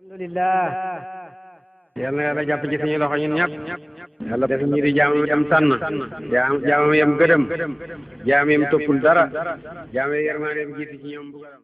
alhamdulillah. yal na yàlla jàpp ci suñu loxo ñun ñëpp yàlla def ñu di jaamam yam tànn jaamam yam gërëm jaam yam toppul dara jaam yam yërmaandeem jiitu ci ñoom bugaram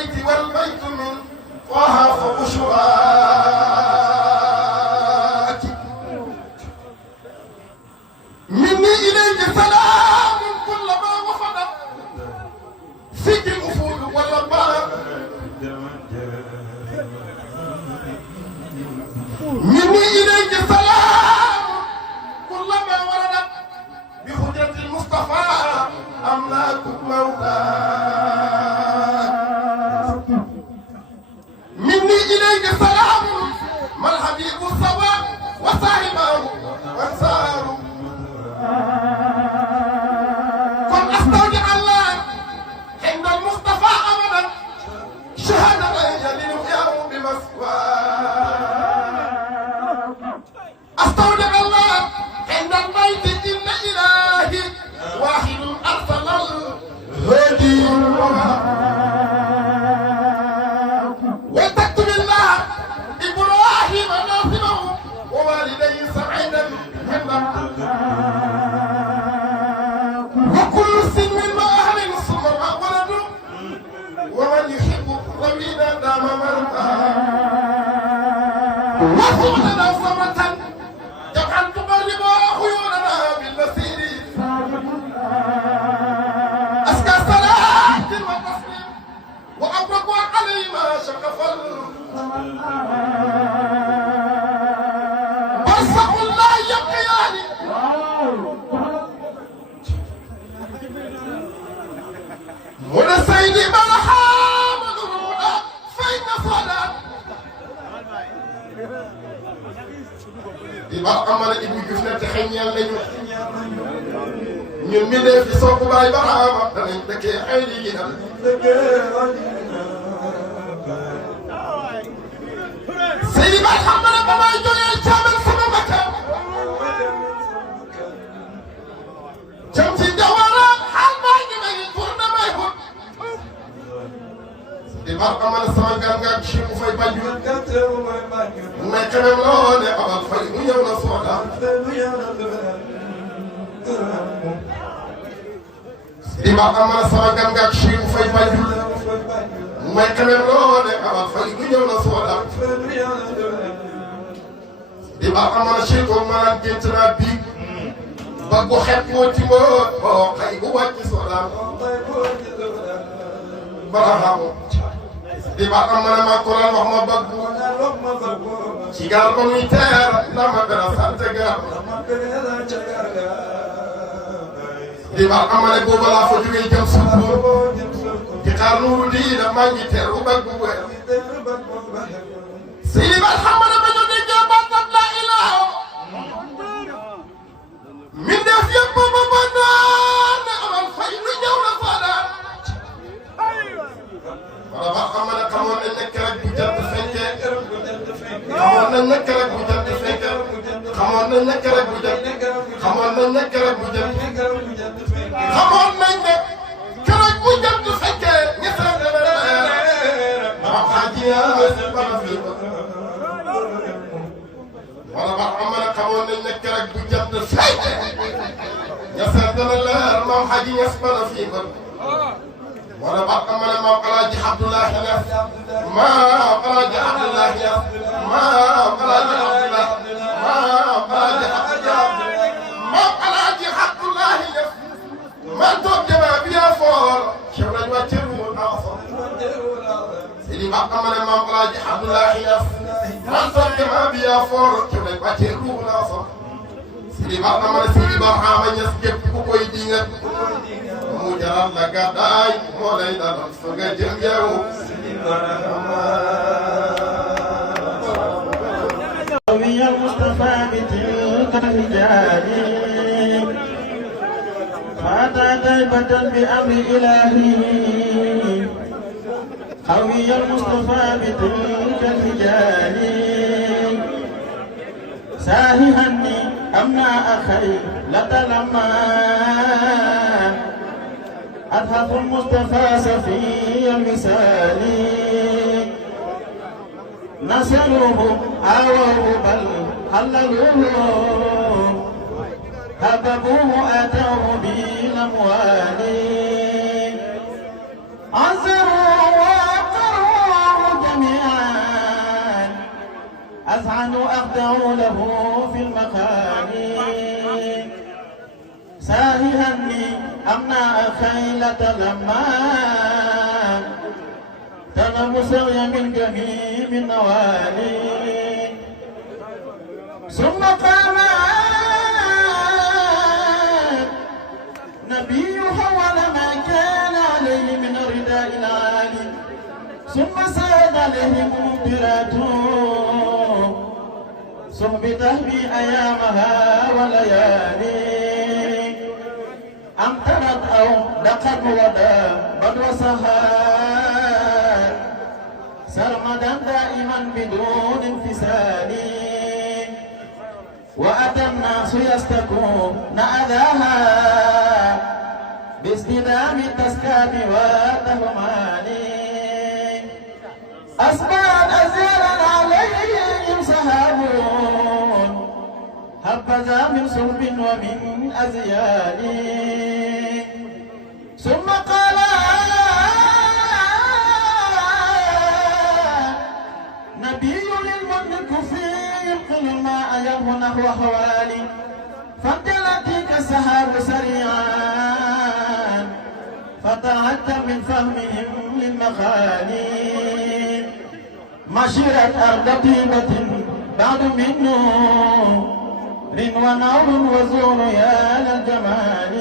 البيت والبيت من طه فبشراك مني إليك سلام كلما وفدت فيك الأفول والأبار مني إليك سلام كلما وردت بحجة المصطفى أملاك مولاك مني إليك سلام ما الحبيب الصواب وصاحبه وانصاره كن أستودع الله عند المصطفى أبدا شهادة يلين يوم بمسواه أستودع الله عند البيت إن إلهي واحد أرسل الهدي وتكتب الله إبراهيم ناصبه ووالديه سعيدا منا وكل سن من أهل ثم ولد ومن يحب ربنا دام مرضى وصولنا صمتا جمعا تقرب خيولنا بالمسير أزكى صلاة وتسليم وأبرك علي ما شقف برزق الله يبقياني من سيدي مرحام الهدى فإن صلاة إبا أمر إبو جفنة تخينيان لنو ñun mi def fi sopp baay Barhama danañ dëkkee ay liggéeyam Seydi Baay xam na ne ba may jógee caaman sama bakkan jëm ci jawara xaal baay ñu may pour na may xut Seydi Baay xam na sama gàngaag ci mu fay bañu may xemem loo ne abal fay mu ñëw na sooda Seydi Baay Amar sama gan nga ak Chine fay bañu may xamee loo ne abal fay bu ñëw na sooda Seydi Baay Amar Chine ko maanaam gént naa bii ba ko xet moo ci moo boo xay bu wàcc sooda Barhama Seydi Baay Amar ma ko lan wax ma bëgg ci gaal ba muy teer dama gën a sant gaal Seydi Baay Amar boobu laa fa jógee jëm suuf di xaar nuuru diina maa ngi teeru bëgg bu wér Seydi Baay Amar ba ñu déggee baatam laa ilaaha min def yëpp ba ba naan ne amal fay lu ñëw na faadaan wala ba xam ne xamoon nañ ne keroog bu jant fenkee xamoon nañ ne keroog bu jant fenkee xamoon nañ ne keroog bu jant xamoon nañ ne keroog bu jant xamoon nañ ne keroog bu jant fekkee ñi sa ma xaajiya bana fi wala ba xam ne xamoon nañ ne keroog bu jant fekkee ña sa dana leer maam xaaji ñas bana fi wala ba xam ne maam Alaaji Abdoulahi Ñas maam Alaaji Abdoulahi Ñas maam Alaaji Abdoulahi maam Alaaji Abdoulahi maam Alaaji Abdoulahi Ñas man toog jamaa bi yaa foor xew nañ waa cëru aso Seydi Baay Amar maam Alaaji Abdoulahi Ñas man toog jamaa bi yaa foor xew nañ waa cëru aso Seydi Baay Amar Seydi Barhama Ñas képp ku koy dingat mu jaral la gàddaay moo lay dalal fa nga jëm yow Seydi Barhama ويا المصطفى بتلك الرجال فأتى تيبة بأمر إلهي خوي المصطفى بتلك الرجال ساههني أمناء خير لتلما أضحف المصطفى سفي المثال نصروه آووه بل حللوه هببوه أتوه بالأموال عزروه أذعن أخدع له في المخاني ساهرني أمنع خيلة لما تنم سري من جميع النوالي ثم قام نبي حول ما كان عليه من الرداء العالي ثم ساد عليه ممطراته ثم بتهبي أيامها وليالي أمطرت أو دقت ودا بدر سهار سرمدا دائما بدون انفصال وأتى الناس يستكون أذاها باصطدام التسكاب والتهمان أصبحت أزيالا عليهم سحاب هبذا من صلب ومن أزيال ثم قال نبي للمن الكفي ينقل الماء يرهو نحو حوالي فانتلت تلك السحاب سريعا فتعدت من فهمهم للمخالي مشيرت أرض طيبة بعد منه ونور وزور يا للجمال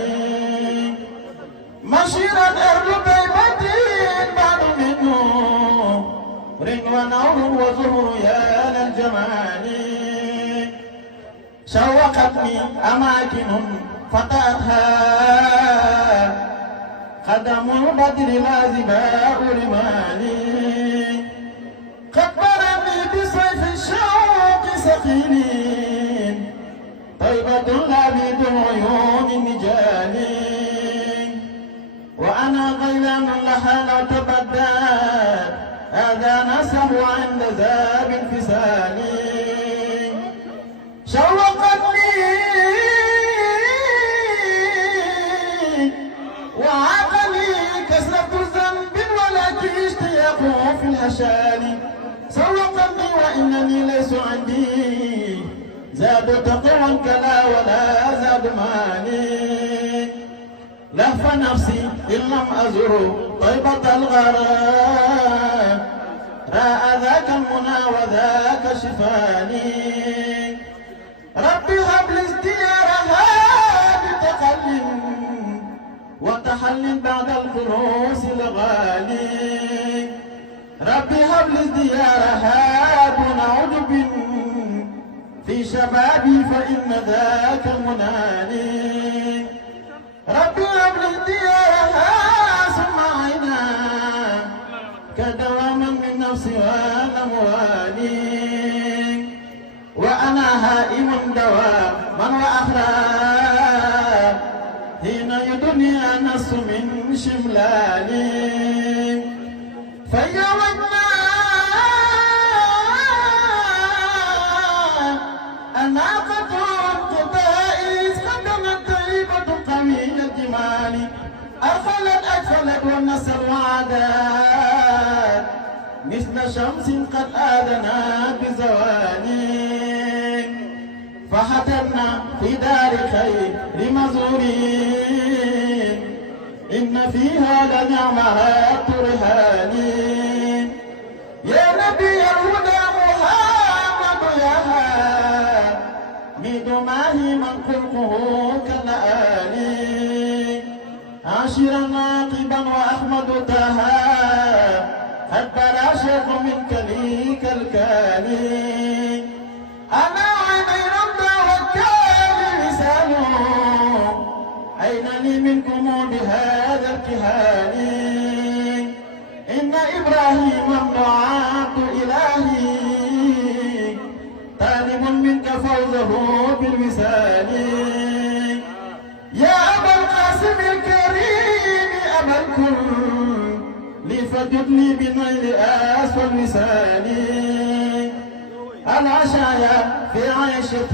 مشيرت أرض طيبة بعد منه ونور وزور يا للجمال شوقتني أماكن فتاتها خدم البدر لا زباء رمالي خبرني بسيف الشوق سقيلين طيبة لابد عيون النجال وأنا غيلان لها لو تبدت هذا نسه عند ذاب انفصال شوقتني وعقلي كسرة ذنب ولكن اشتياقه في الهشال سوقني وإنني ليس عندي زاد تقوى كلا ولا زاد مالي لهف نفسي إن لم أزر طيبة الغرام راء ذاك المنى وذاك شفاني ربي هب لي ازديارها بتقل وتحل بعد الفلوس الغالي ربي هب لي ازديارها دون عجب في شبابي فإن ذاك مناني ربي هب لي ازديارها ثم عينا كدواما من نفسي والأموالي وأنا هائم دواما وأخلاق حين يدني الناس من شملاني فيومنا أناقة قبائل قدمت طيبة قوية الجمال أدخلت والنسر وعدات مثل شمس قد آذنت بزوالي فحترنا في دار خير مزورين إن فيها لنعمات رهاني يا نبي الهدى محمد يا حميد ماهي من خلقه كالآلي عاشرا ناقبا وأحمد تها قد بلا شيخ منك لي كالكالي أنا عيني ربنا والكالي لسانه أين لي منكم بهذا الكهان إن إبراهيم ممنوعات إلهي طالب منك فوزه بالوسال يا أبا القاسم الكريم أبا الكل لفجدني بنيل أسفل لساني العشايا في عيشة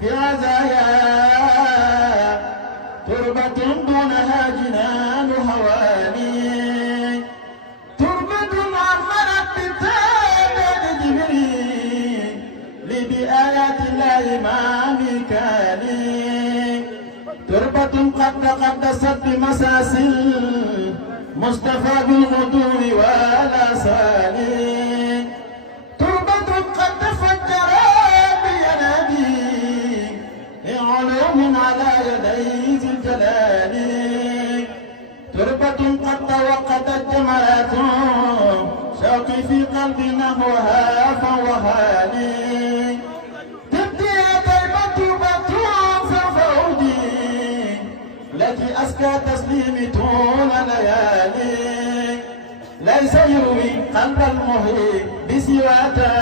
في عزايا تربة دونها جنان هواني تربة عمرت بتابع جبريل قد تقدست بمساسي مصطفى بالغدو والآصال تربة قد تفجرت بينادي علوم على يدي ذي الجلال تربة قد توقدت جمرات شوقي في قلبي نحوها فوهالي تبدي طيبة ففودي لك أزكى تسليم طول ليالي ليس يروي قلب المحيط بسواتا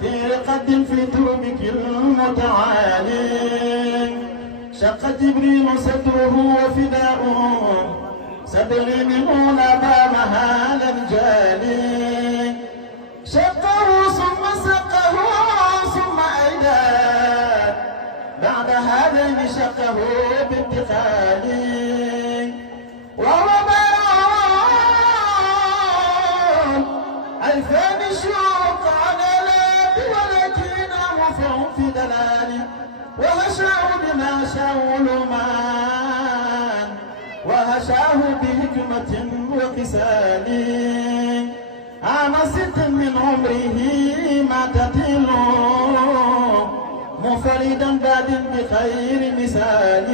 في رقد في تربك المتعالي شق جبريل صدره وفداؤه صدري منه لبامها للجالي شقه ثم سقه ثم أيدا بعد هذين شقه بانتقالي وهو بيان ألفان الشوق على لاب ولكن وفهم في دلالي وهشاه بما شاء لمان وهشاه بحكمة وكسال عام 6 من عمره ما تطيل منفردا باد بخير مثال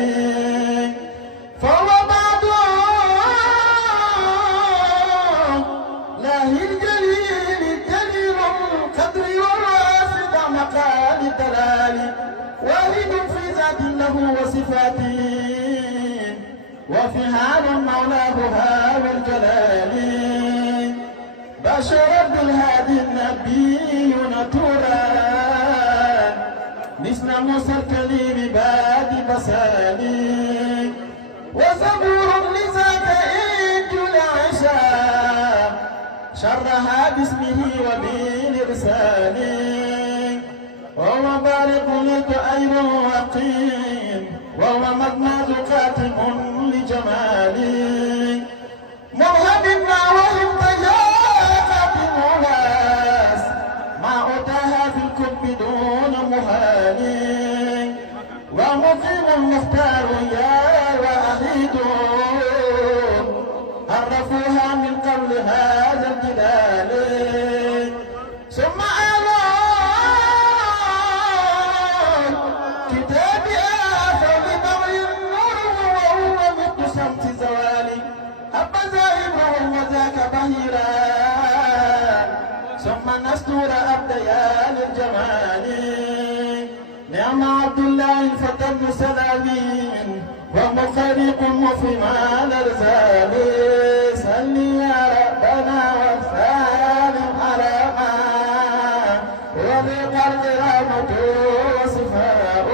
فهو بعد لاهي الجليل جليل القدر والواسط مقال الدلال واحد في ذات له وصفاته وفي هذا مولاه هاوى الجلال بشر بالهادي النبي نتورا مثل موسى الكليم باد بسالي وزبور لذاك إنج العشاء شرها باسمه وبالإرسال وهو بارق لطائر وقيم وهو مضماد قاتم لجمالي مرهب وهم تجاقت مولاس ما أتاها في الكب دون مهاني ومقيم المختار يا وأهيد عرفوها من قبل هذا الجدال ثم ثم نستور أبديان الجمال نعم عبد الله الفتى سلامين ومخرق مفهما الأرزال سلي يا ربنا وسلم على ما ولقلب رحمة وصفاء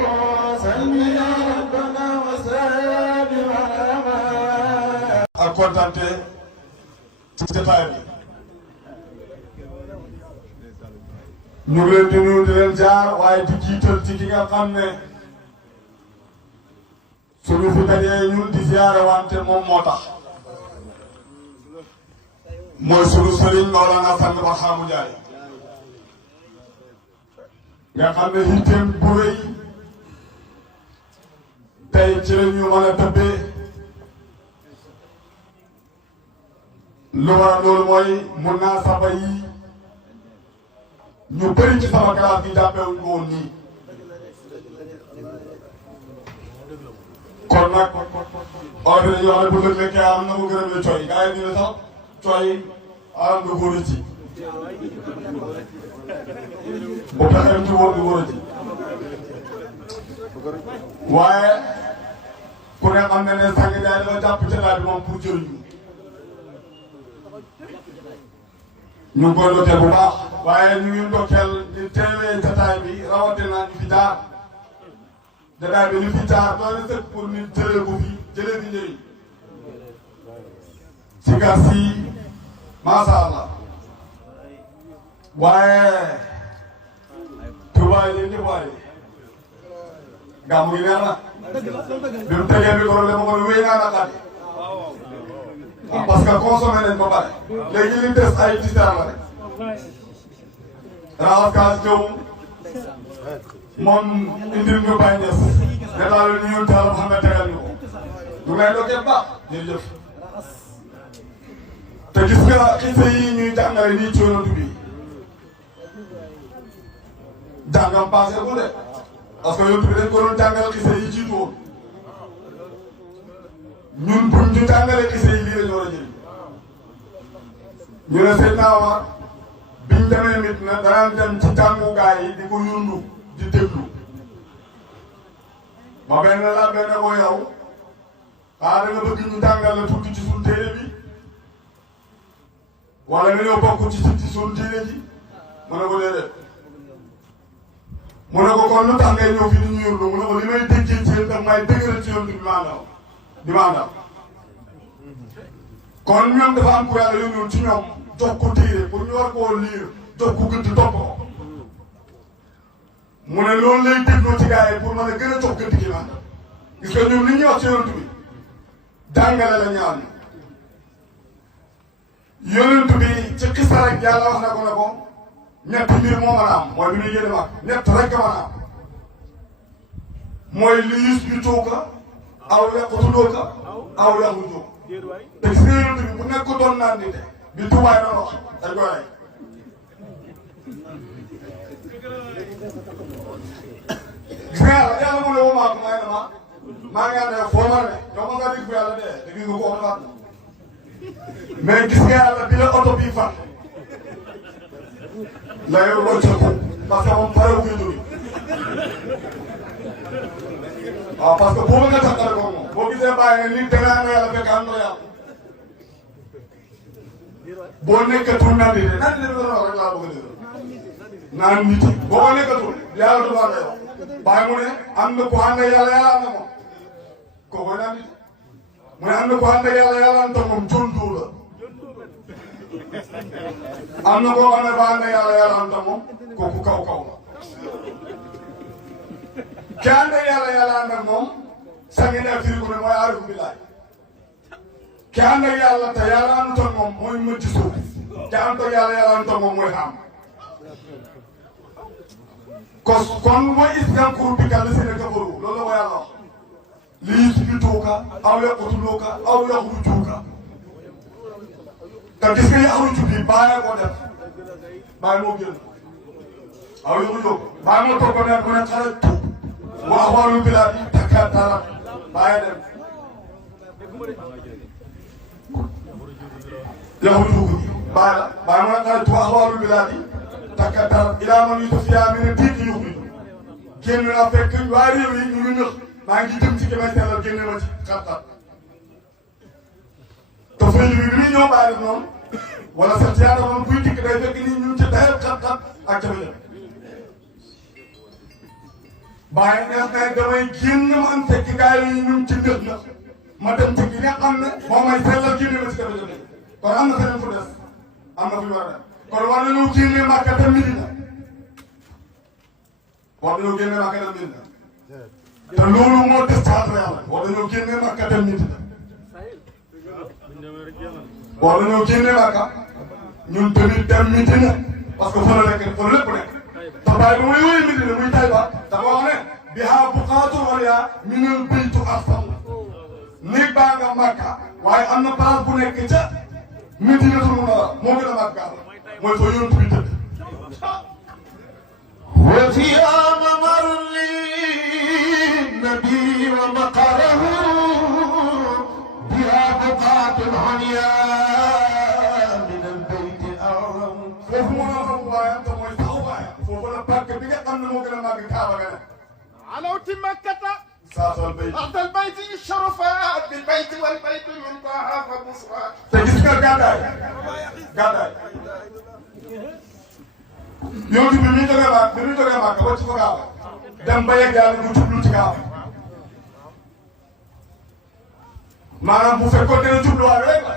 سلي يا ربنا وسلم على ما أكونتانتي جتاي ñu ngi leen di nuyu di leen jaar waaye di jiital ci ki nga xam ne suñu fi dajee ñun di ziare wante moom moo tax mooy suñu sëriñ Maolana Sang Barhaamu Njaay nga xam ne yitteem bu rëy tey ci la ñu mën a tëbbee lu waral loolu mooy munaasaba yi ñu bëri ci sama classe bi jàppewuñ ko woon nii kon nag ordre dañuy wax ne bu lëg nekkee am na mu gërëm ne cooy gars yi ñu ne sax cooy aram nga góor ci bu pexeem ci wóor nga góor ci waaye ku ne xam ne ne Sang Njaay dafa jàpp ci laaj bi moom pour jëriñu ñu ngi koy ndokkeel bu baax waaye ñu ngi ndokkeel di teewee jataay bi rawatina ñu fi jaar jataay bi ñu fi jaar doy na sëkk pour ñu jëlee ko fi jëlee fi njëriñ si gas yi macha allah waaye tubaab yi ñëpp waaye gàmmu gi neex na bi mu tegee micro bi ma ko wéy naa naqari parce que consommé nañ ba pare léegi li des ay tisaar la rek raxas kaas ñëw moom indil ñu Baye Niass ne daal ñu yoon taal Muhammad tegal ñu ko ñu ngay dokkee baax jërëjëf te gis nga xisa yi ñuy jàngale nii ci yonent bi jàngam passé bu de parce que yonent bi dañ ko doon jàngal xisa yi jiitu woon ñun buñ ñu jàngalee xisa yi lii lañ war a jëriñ ñu ne Seydina Omar biñ demee nit na danaan dem ci jàngukaay yi di ko yundu di déglu ba benn la benn ko yow da nga bëgg ñu jàngal la tuuti ci suñu téere bi wala nga ñëw bokk ci suñu diine ji mu ne ko déedéet mu ne ko kon lu tax ngay ñëw fi di ñu yundu mu ne ko li may déggee ci yéen daf may dëgëral ci yoon bi di maandaw kon ñoom dafa am ku yàlla yónnoon ci ñoom jox ko téere pour ñu war koo liir jox ko gëdd topp ko mu ne loolu lay dégloo ci gars yi pour mën a gën a jox gëdd gi man gis nga ñun li ñuy wax ci yonent bi jàngale la ñaan yonent bi ci xisa rek yàlla wax na ko ne ko ñett mbir moo mën a am mooy bi muy génne mag ñett rek a mën a am mooy li yusbituuka aw yaqtuluuka aw yaxrujuuka te gis nga yonent bi bu nekk doon naan di bi tubaay doon wax dañ koy rey gis nga yàlla mu ne woo maa ko may na maa ngi ànd ak foo ma ne yow ma nga dégg yàlla dee te gis nga ko oto faat mais gis nga yàlla bi la oto bii faat la yow rocceeku parce que moom pare wu ñu jóge waaw parce que boobu nga tax ko moom boo gisee bàyyi ne nit danaa nga yàlla fekk am na yàlla boo nekkatul naan di de naan di de bi rek laa bëgg a déglu naan nit yi boo ko nekkatul yàlla du baax yow bàyyi mu ne am na ku ànd yàlla yàlla am na moom kooku naan nit mu ne am na ku ànd yàlla yàlla am na moom jontu la am na koo xam ne ba ànd yàlla yàlla am na moom kooku kaw kaw la ki ànd yàlla yàlla ànd ak moom sangi ne firi ku ne mooy aarifu billaay ki ànd ak yàlla te yàlla àndut ak moom mooy mujj suuf ki ànd ak yàlla yàlla àndut ak moom mooy xam kon mooy isyankuru bika llaziina kafaru loolu la ko yàlla wax li yusbituuka aw yaqtuluuka aw yaxrujuuka te gis nga yaxruju bi bàyyi ko def bàyyi moo génn aw yaxrujuuka bàyyi moo toog ne mu ne xarajtu wa ahwaalul bilaadi takaddarat bàyyi dem yaxrujuuka bàyyi la bàyyi mu ne xarajtu wa ahwaalul bilaadi takaddarat ilaa man yutaffiyaa mina diiqi yuxriju génn naa fekk waa réew yi ñu ngi nëx maa ngi jëm ci ki may sellal génne ma ci xat-xat te fay bi muy ñëw bàyyi def noonu wala sa théâtre moom buy dikk day fekk ni ñu ci dayal xat-xat ak jafe-jafe bàyyi neex na damay génn ma am fekk gars yi ñu ci nëx na ma dem ci ki nga xam ne moo may sellal génne ma ci jafe-jafe kon am na feneen fu des am na fu ñu war a dem kon war nañoo génne Makka dem Medina war nañoo génne Makka dem Medina te loolu moo des ci àll yàlla war nañoo génne Makka dem Medina war nañoo génne Makka ñun tamit dem Medina parce que fa la nekk fa la lépp nekk te bàyyi ba muy wéy Medina muy Tayba dafa wax ne bihaa buqaatul ulyaa minal bayti aqsam néeg baa nga Makka waaye am na place bu nekk ca Medinatul Munawwara moo gën a Makka mooy fa yonent bi tëdd وفيها ممر للنبي ومقره بها بقعة عليا من البيت الأعظم foofu moo la xam waayam te mooy saxu waayam foofu la pàkk bi nga xam ne moo gën a màgg Kaaba ga ne علوت مكة saatal bay أرض البيت الشرفات بالبيت والبيت من طه فبصرى te gis nga gàddaay yonent bi muy jógee Màkka bi muy jógee Màkka wàcc ko Kaaba dem ba yegg yàlla mu jublu ci Kaaba maanaam bu fekkoon ne jubluwaay rek la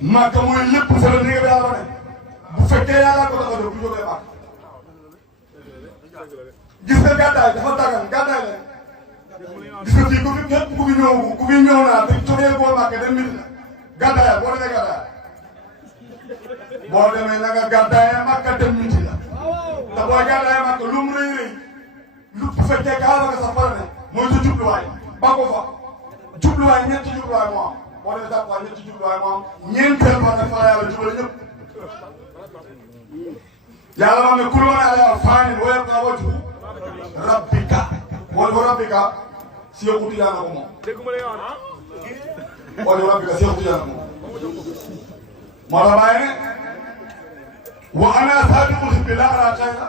Màkka mooy lépp sa la néeg yàlla ne bu fekkee yàlla ko tax a jóg bu jógee Màkka gis nga gàddaay dafa dagan gàddaay la gis nga fii ku fi ñëpp ku fi ñëw naa te jógee boo Màkka dem Medina gàddaay boo demee gàddaay boo demee na nga gàddaay Màkka dem Medina te boo gàddaay Màkka lu mu rëy rëy lu fekkee kaaba nga sax pare ne mooy sa jubluwaay ba ko fa jubluwaay ñetti jubluwaay moo am boo demee sax waaye ñetti jubluwaay moo am ñeenteel ba nag fa la yàlla jubale ñëpp yàlla ma ne ku loon ala faanin wa yabqa wajhu rabbika wajhu rabbika Seexu Tijaan ko moom wajhu rabbika Seexu Tijaan ko moom moo tax bàyyi ne wa ana sabiqul hibbi la ara xayra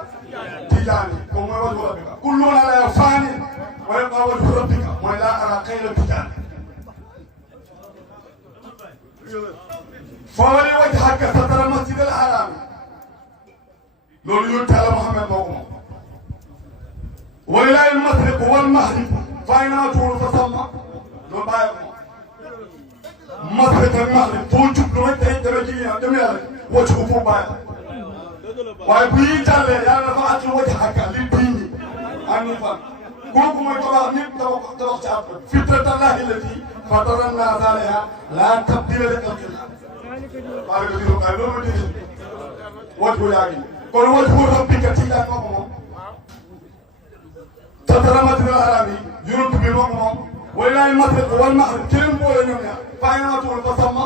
tijaani ko mooy wajhu rabbika ku loon ala faanin wa yabqa wajhu rabbika mooy la ara xayra tijaani fawali wajhaka satara masjidal haram loolu yonent Yàlla Muhammad moo ko moom walillahi al-mashriq wal maghrib fa aynamaa tuwallu fa samma loolu bàyyi ko moom mashriq ak maghrib foo jublu rek tey demee ci dem yàlla wàcc ko foofu bàyyi waaye bu ñuy jàllee yàlla dafa àcc wajhaka li diini hanifan kooku mooy tabax nit tabax ci àpp fitratallahi allati fatara an-naasa alayha laa tabdila li xalqillah waaye ko dina ay loolu ma dégg wàcc yaa ngi kon wajhu rabbika Tijaan moo ko moom satara masjidal haram yi yonent bi moo ko moom walillahi al-mashriq wal maghrib ci leen boole ñoom ñaar fa aynamaa tuwallu fa samma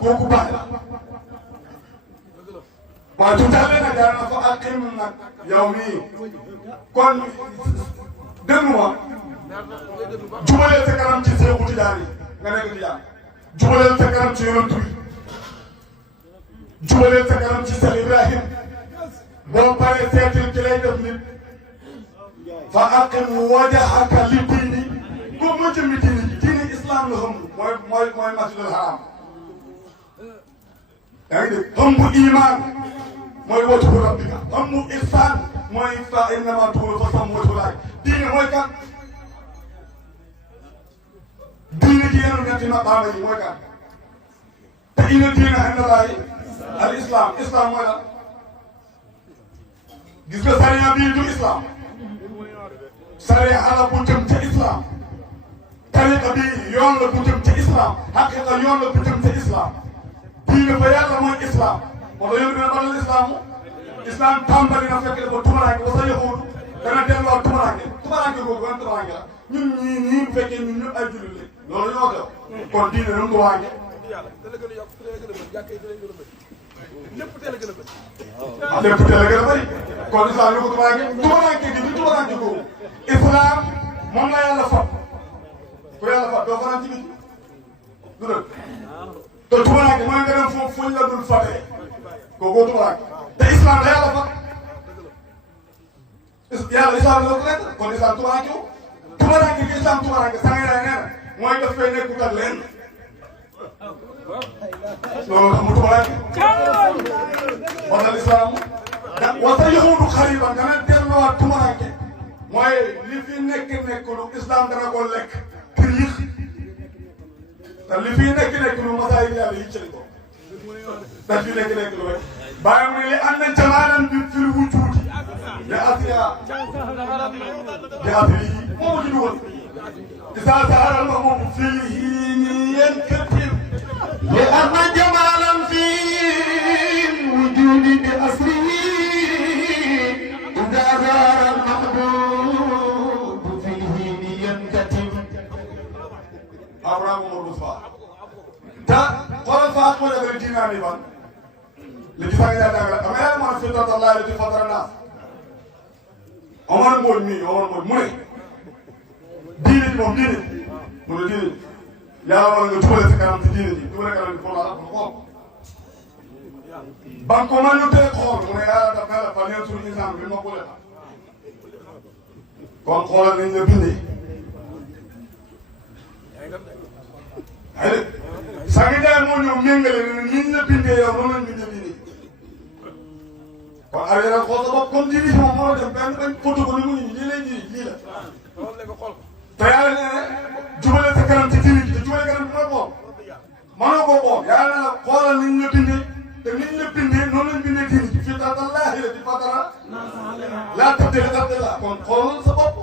kooku baax la waaye su tàllee nag daal na fa aqim nag yow mii kon dégg nga jubaleel sa kanam ci Seexu Tijaan yi nga nekk Tijaan jubaleel sa kanam ci yonent bi jubaleel sa kanam ci Seex Ibrahim boo paree seetil ki lay def nit fa aqim wajhaka li diini boobu mooy jëmmi diini ji diini islam la xam mooy masjidul haram yaa ngi dégg ëmb iman mooy wajhu rabbika ëmb ihsan mooy fa innamaa tuwallu fa samma wajhu laay diine mooy kan diine ji yenu ñetti maqaama yi mooy kan te inna diina inda Allaahi al islam islam mooy lan gis nga sariya bii du islam sariya ala bu jëm ca islam tariqa bi yoon la bu jëm ca islam haqiqa yoon la bu jëm ca islam diine fa yàlla mooy islam wala yéen a ngi islam tàmbali na fekk dafa tumaraange ba sa yahuud dana delluwaat tumaraange googu ban tumaraange la ñun ñii nii bu fekkee ñun ñëpp ay jullit lañ loolu ñoo ko kon diine nu mu tumaraange lépp teel a gën a bëri kon islam li ko tumaraange gi du tumaraange googu islam moom la yàlla fab ku yàlla fab doo fanaan ci biir du dëgg te tumaraange mooy nga dem foofu fuñ la dul fatee kooku tumaraange te islam la yàlla fab yàlla islam la ko nekk kon islam tumaraange wu tumaraange gi islam tumaraange sànq yaay nee na mooy daf fay nekkut ak leen loolu xam nga tumaraange wala islam wasa yahuudu xariban dana delluwaat tumaraange mooy li fi nekk lu islam dana ko lekk kër yëx te li fi nekk lu masaayil yàlla yi cëli ko daf fi nekk lu rek bàyyi mu ne li am na jamaalan bi fil wujuudi bi asiya bi asli moo ci dugal isaa saaral ma moom fii ni yéen këttir li am na jamaalan fil wujuudi bi asli idaa zaara al-mahbuub fiihi ni yéen këttir Abraham Modou Fa te xoolal Fa moo jagale diinaa ni ban li ci saa ngi ñaar jàngale am na yàlla moo ne fitratallahi allati fatara naas Omar Mbodj mu ne diine ji moom diine mu ne diine yàlla war nga jubale sa kanam ci diine ji jubale kanam ci foofu la xool ba ko mën ñu tee xool mu ne yàlla daf ne la fa neen suñu insaan bi ma ko le kon xoolal nañ la bindee ay dégg saa ngi jaay moo ñëw méngale ne ni ñu la bindee yow noonu lañ bindee diine kon arrière xool sa bopp comme diine moom moo dem benn photo ko ni mu ngi lii lay ji lii la te yàlla nee na jubale sa kanam ci diine ji te jubale kanam bi mooy xool mënoo koo xool yàlla nee na xoolal ni ñu la bindee te ni ñu la bindee noonu lañ bindee diine ji fitratallahi allati fatara laa tabdila li xalqillah kon xoolal sa bopp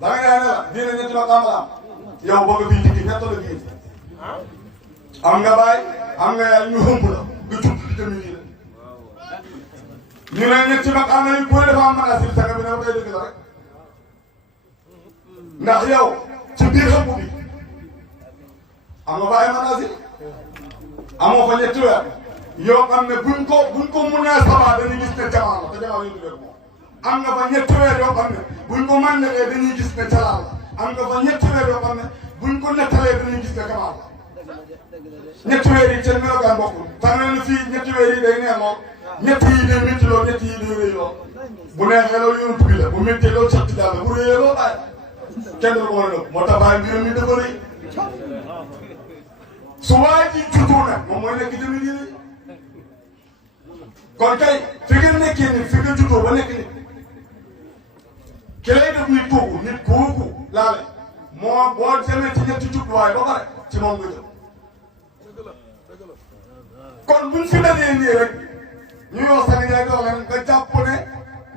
da nga ne la diine ñetti maqaam la am yow bëgg fii dikki ñett la bii am nga baay am nga yaay ñu hëmb la nga jub di dem nii la ñu ne ñetti maqaam la ñu booy dafa am manasir sanga bi ne ba koy dëgg la rek ndax yow ci biir xëpp bi am nga fa ay manasi amoo fa ñetti weer yoo xam ne buñ ko munee sabaa dañuy gis ne jamaa la te jamaa yi du moom am nga fa ñetti weer yoo xam ne buñ ko màndalee dañuy gis ne jalaal la am nga fa ñetti weer yoo xam ne buñ ko nettalee dañuy gis ne kamaal la ñetti weer yi seen melokaan bokkul tax na fii ñetti weer yi day neex lool ñetti yi day métti lool ñetti yi day rëy lool bu neexee loolu yonent bi la bu méttee loolu sax ci jàll bu rëyee loolu bàyyi kenn du ko war a dëpp moo tax bàyyi mbiram mi dafa rëy su waay ji juddu nag moom mooy nekk jëmi diine kon kay fi nga nekkee ni fi nga juddoo ba nekk ni ki lay def nit kooku nit kooku laale moo boo demee ci ñetti judduwaay ba pare ci moom nga jëm kon buñ fi dajee nii rek ñuy wax sax nga jox leen nga jàpp ne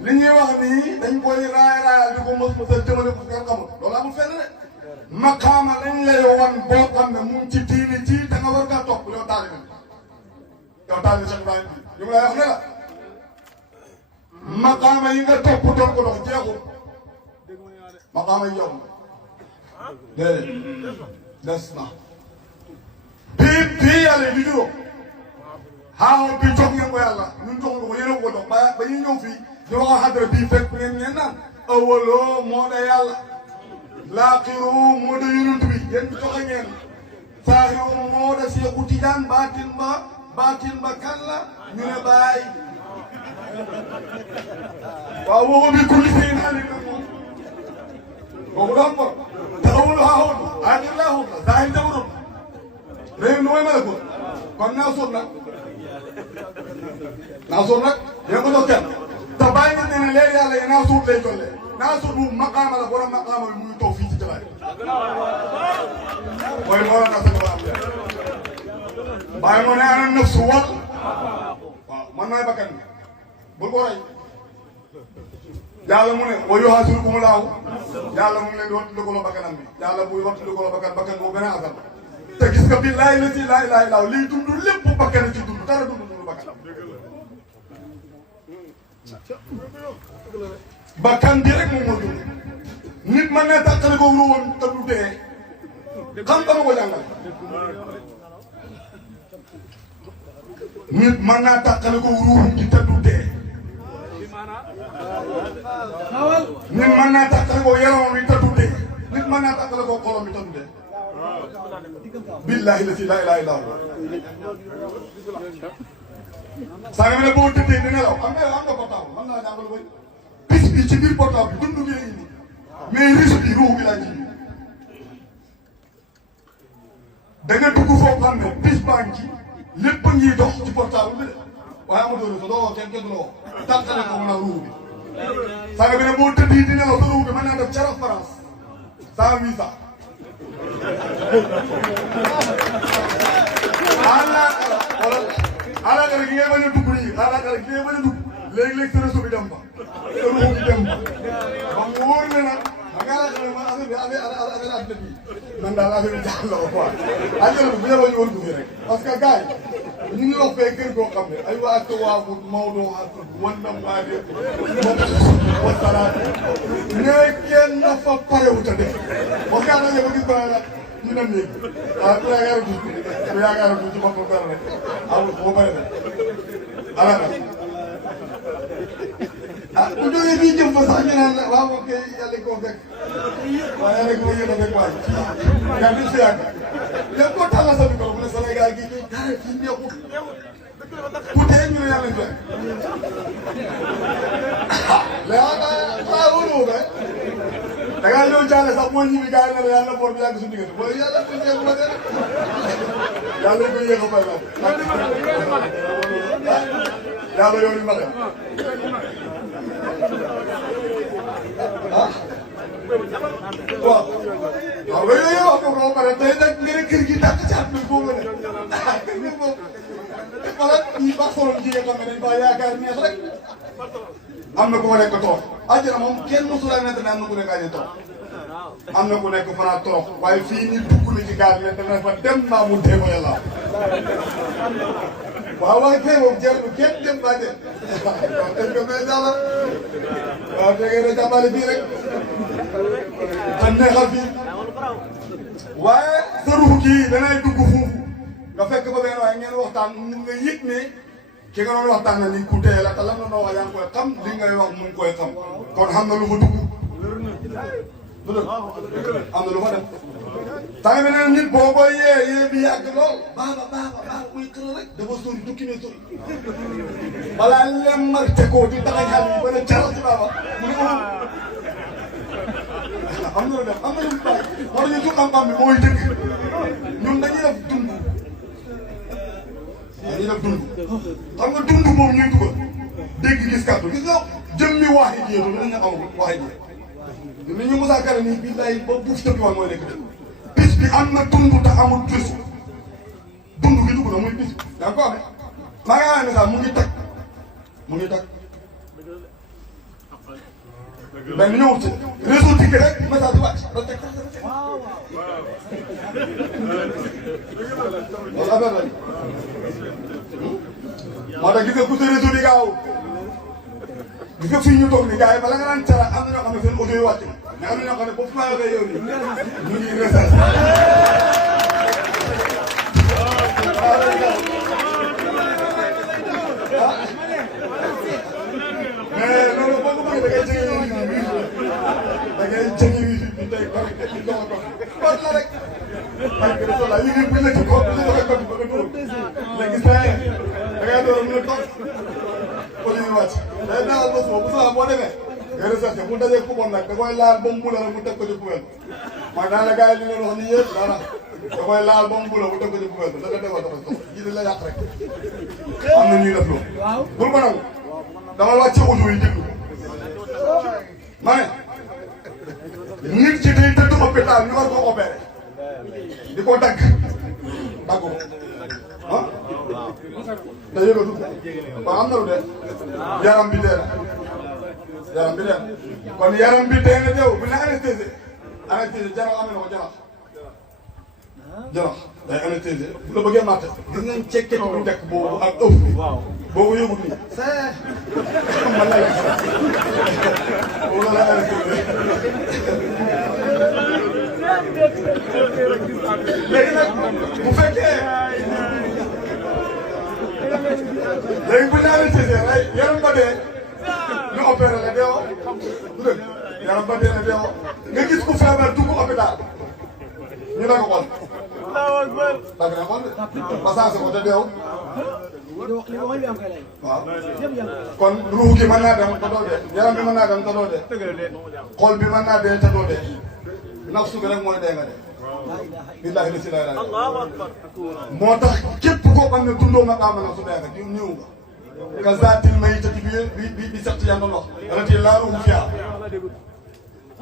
li ñuy wax nii dañ koy raaya di ko mës jëmale ko fi nga xamul loolu amul fenn de maqaama lañ lay wan boo xam ne mu ngi ci diini ci da nga war kaa topp yow taalibe Cheikh Ibrahima ñu ngi lay wax ne la maqaama yi nga topp doon ko dox jeexul maqaama yi yow déedéet des na bii yàlla di juróom xaaral bii jox ngeen ko yàlla ñun jox nga ko yéen a ko dox ba ñuy ñëw fii ñu wax xadra bii fekk ngeen naan awaloo moo da yàlla laaxiru moo da yonent bi yéen joxe ngeen saaxiru moo da Seexu Tijaan baatin ba kan la ñu ne baay waaw waxu bi kulli seen xale nag moom boobu doon ko taxawul xaaxul aaxir laaxul la zaahir jabarul réew nu may mën a ko kon naa suut nag yéen ko jox kenn te bàyyi nga ne léegi yàlla yi naa suut lay tollee naa suut bu maqaama la borom maqaama bi muy toog fii ci jalaay mooy moo la na sa am leen bàyyi moo ne ana nafsu wal waaw man maay bakkan bi bul ko rey yàlla mu ne wa yuhaasibukumu laahu yàlla mu ngi leen di wattandikuloo bakkanam bi yàlla buy wattandikuloo bakkan boo gën a asal te gis nga bii laay la si laay laaw liy dund lépp bakkan ci dund dara dund bakkan bakkan bi rek moom moo dund nit mën na tàqale ko ruuwam te du dee xam nga ma ko jàngal nit mën naa tàqale ko ruuwam ci te du dee nit mën naa tàqale ko yaramam yi te du dee nit mën naa tàqale ko xolam yi te du dee billahi la si laa ilaaha illa huwa saa nga ne boo tëddee di nelaw am nga portable mën naa jàngal ko bis bi ci biir portable bi dund bi la indi mais risque bi ruux bi laa ji da nga dugg foo xam ne bis baa ngi ci lépp a ngi dox ci portable bi de waaye amatoo réseau doo woo kenn du la woo tàqale ko mën a ruux bi saa nga ne boo tëddee di nelaw sa ruux bi mën naa def ca France sans visa alaakara gi ngay bañ a dugg nii alaakara gi ngay bañ a dugg léegi-léegi sa réseau bi dem ba sa ruux bi dem ba mu wóor ne nag xam nga alaakara man affaire adduna bi man daal affaire bi jaaxal la ko quoi àjjana bi bu yeboo ñu war dugg rek parce que gars yi ñu ngi wax fee kër goo xam ne ay waa ak waa Maodo wan na maa de moom wasalaat ne kenn dafa parewut a def parce que ana ba gis ba ñu dem léegi ku yaakaar du ci boppam dara rek amul boo pare rek alaaka bu jógee fii jëm fa sax ñu naan la waaw ok yàlla koo fekk waaye rek ma yéen a fekk waay yaa ngi si yàgg lépp koo tàllal sa micro bu ne Sénégal gi dara fii neexut ku tee ñu ne yàlla fekk da ngaa ñëw jaale sax moo ñibbi gars yi ne la yàlla boor bi yàgg suñu diggante mooy yàlla ko yéex ba dee yàlla ko yéex a bay la yàlla yow li ma dem ah waaw waaw yooyu yëpp wax nga ko ba pare tey nag nga ne kër gi tàkk caat bi boo nga ne kër gi moom wala ñi baax solo ji nga xam ne dañ faa yaakaar neex rek am na ku ma nekk toog àjjana moom kenn mosul a nekk ne am na ku nekk àjjana toog am na ku nekk fanaa toog waaye fii ni dugg na ci gaal ne dana fa dem naa mu dee ko yàlla waaw waaye fee moom jarul kenn dem ba dem waaw tey nga may dara waaw tey nga jàppale fii rek te neexal fii waaye sa ruux kii danay dugg foofu nga fekk ba benn waaye ngeen waxtaan mu nga yëg ne ki nga doon waxtaan na ni ku tee la te lan la noo wax yaa ngi koy xam li ngay wax mu ngi koy xam kon xam na lu fa dugg du dëgg am na lu fa def tànga bi neen nit boo koy yee bi yàgg lool baaba muy kër rek dafa sori tukki ne sori balaa lemmar te koo di taxañ xel yi ba ne caral ci baaba mu ne am na lu def am na lu bàyyi moo tax ñu su xam-xam bi mooy dëgg ñun dañuy def dund xam nga dund boobu ñuy dugal dégg gis kàddu gis nga jëm mi waaxi ji yéen dañu amul waaxi ji ni ñu Moussa Kane nii bii lay ba buuf tëb mooy nekk dëgg bis bi am na dund te amul bis dund gi dugg na muy bis bi yaa ngi ko amee maa ngi amee message mu ngi tag mais ni ñëwul ci réseau dikk rek message bi wàcc da teg loolu affaire la moo tax gis nga ku sa réseau bi gaaw gis nga fii ñu toog ni gars yi bala nga naan cara am na ñoo xam ne seen audio yi wàcc mais am na ñoo xam ne boo fi maa yoree yow nii ñu ngi recherche mais loolu boo ko bëggee da ngay jege wifi bi tey connecté ci dox code la rek parce que soxla yi ngi buñ la ci code ñu joxe code ba nga dóor léegi saa yi da ngay door a mën a toog audio yi wàcc day daal ba suba bu subaa boo demee nga recherché bu dajee ku bon nag da koy laal ba mu bula rek mu teg ko ci poubelle mooy daan la gars yi li leen wax ni yëpp daana da koy laal ba mu bula mu teg ko ci poubelle da nga defal dafa soxla ji di la yàq rek am na ñuy def loolu bul ko nangu dama wàcce audio yi déglu ma ne nit ci day tëdd hôpital ñu war ko opéré di ko dagg ko ah te yëgatu kon am na lu dee yaram bi dee na kon yaram bi dee na teew bu ñu la anesthésié jarax am na ko jarax day anesthésié bu la bëggee màtte gis nañ cekketi bu njëkk boobu ak ëpp bi boobu yëgut nii man la boobu la anesthésié léegi nag bu fekkee léegi bu ñu la anesthésié rek yaram ba dee ñu opéré la deewoo du dëgg yaram ba dee na deewoo nga gis ku feebar dugg hôpital ñu dagg xol dagg na xol de ba sensé ko te deewul waaw kon ruux gi mën naa dem te doo dee yaram bi mën naa dem te doo dee xol bi mën naa dee te doo dee nafsu bi rek mooy dee nga dee billahi la si lay moo tax képp koo xam ne dundoo nga am na su dee nga ñëw nga ka zaatil maytati bi sax ci yàlla wax rati laa ruuhu fiha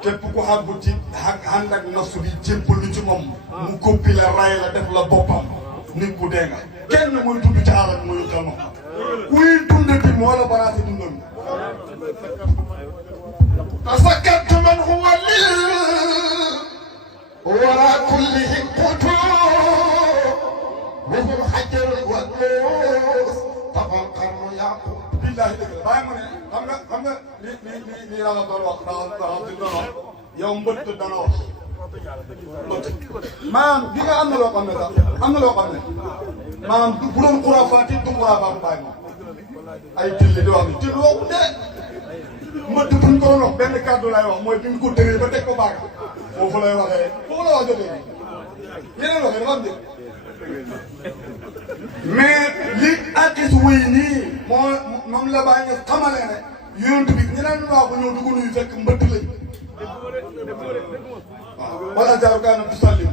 képp ku àggu ci ànd ak nafsu bi jébbalu ci moom mu koppi la ray la def la boppam nit ku dee nga kenn mooy dund ci àll bi mooy utal moom kuy dund bi moo la baraase dundam تسكت من هو لي وراء كله قطوع وهو الحجر والنوس طبعا القرن يعقوب billahi dëgg la bàyyi ma ne xam nga li yàlla doon wax yow mbëtt dana wax maanaam bi nga am na loo xam ne sax am na loo xam ne maanaam bu doon xuraafaat it du xuraafaat bàyyi ma ay tilli di wax ni tilli waxu dee mbëtt buñ ko doon wax benn kàddu lay wax mooy bi ñu ko tëree ba teg ko baaga foofu lay waxee foofu la wax jotee yeneen waxee dafa am dé mais li akis wéy nii moom la bàyyi nga xamale ne yonent bi ñeneen ñu waa ko ñëw dugg nuyu fekk mbëtt lañ waaw wala jaaru kaa na du sallim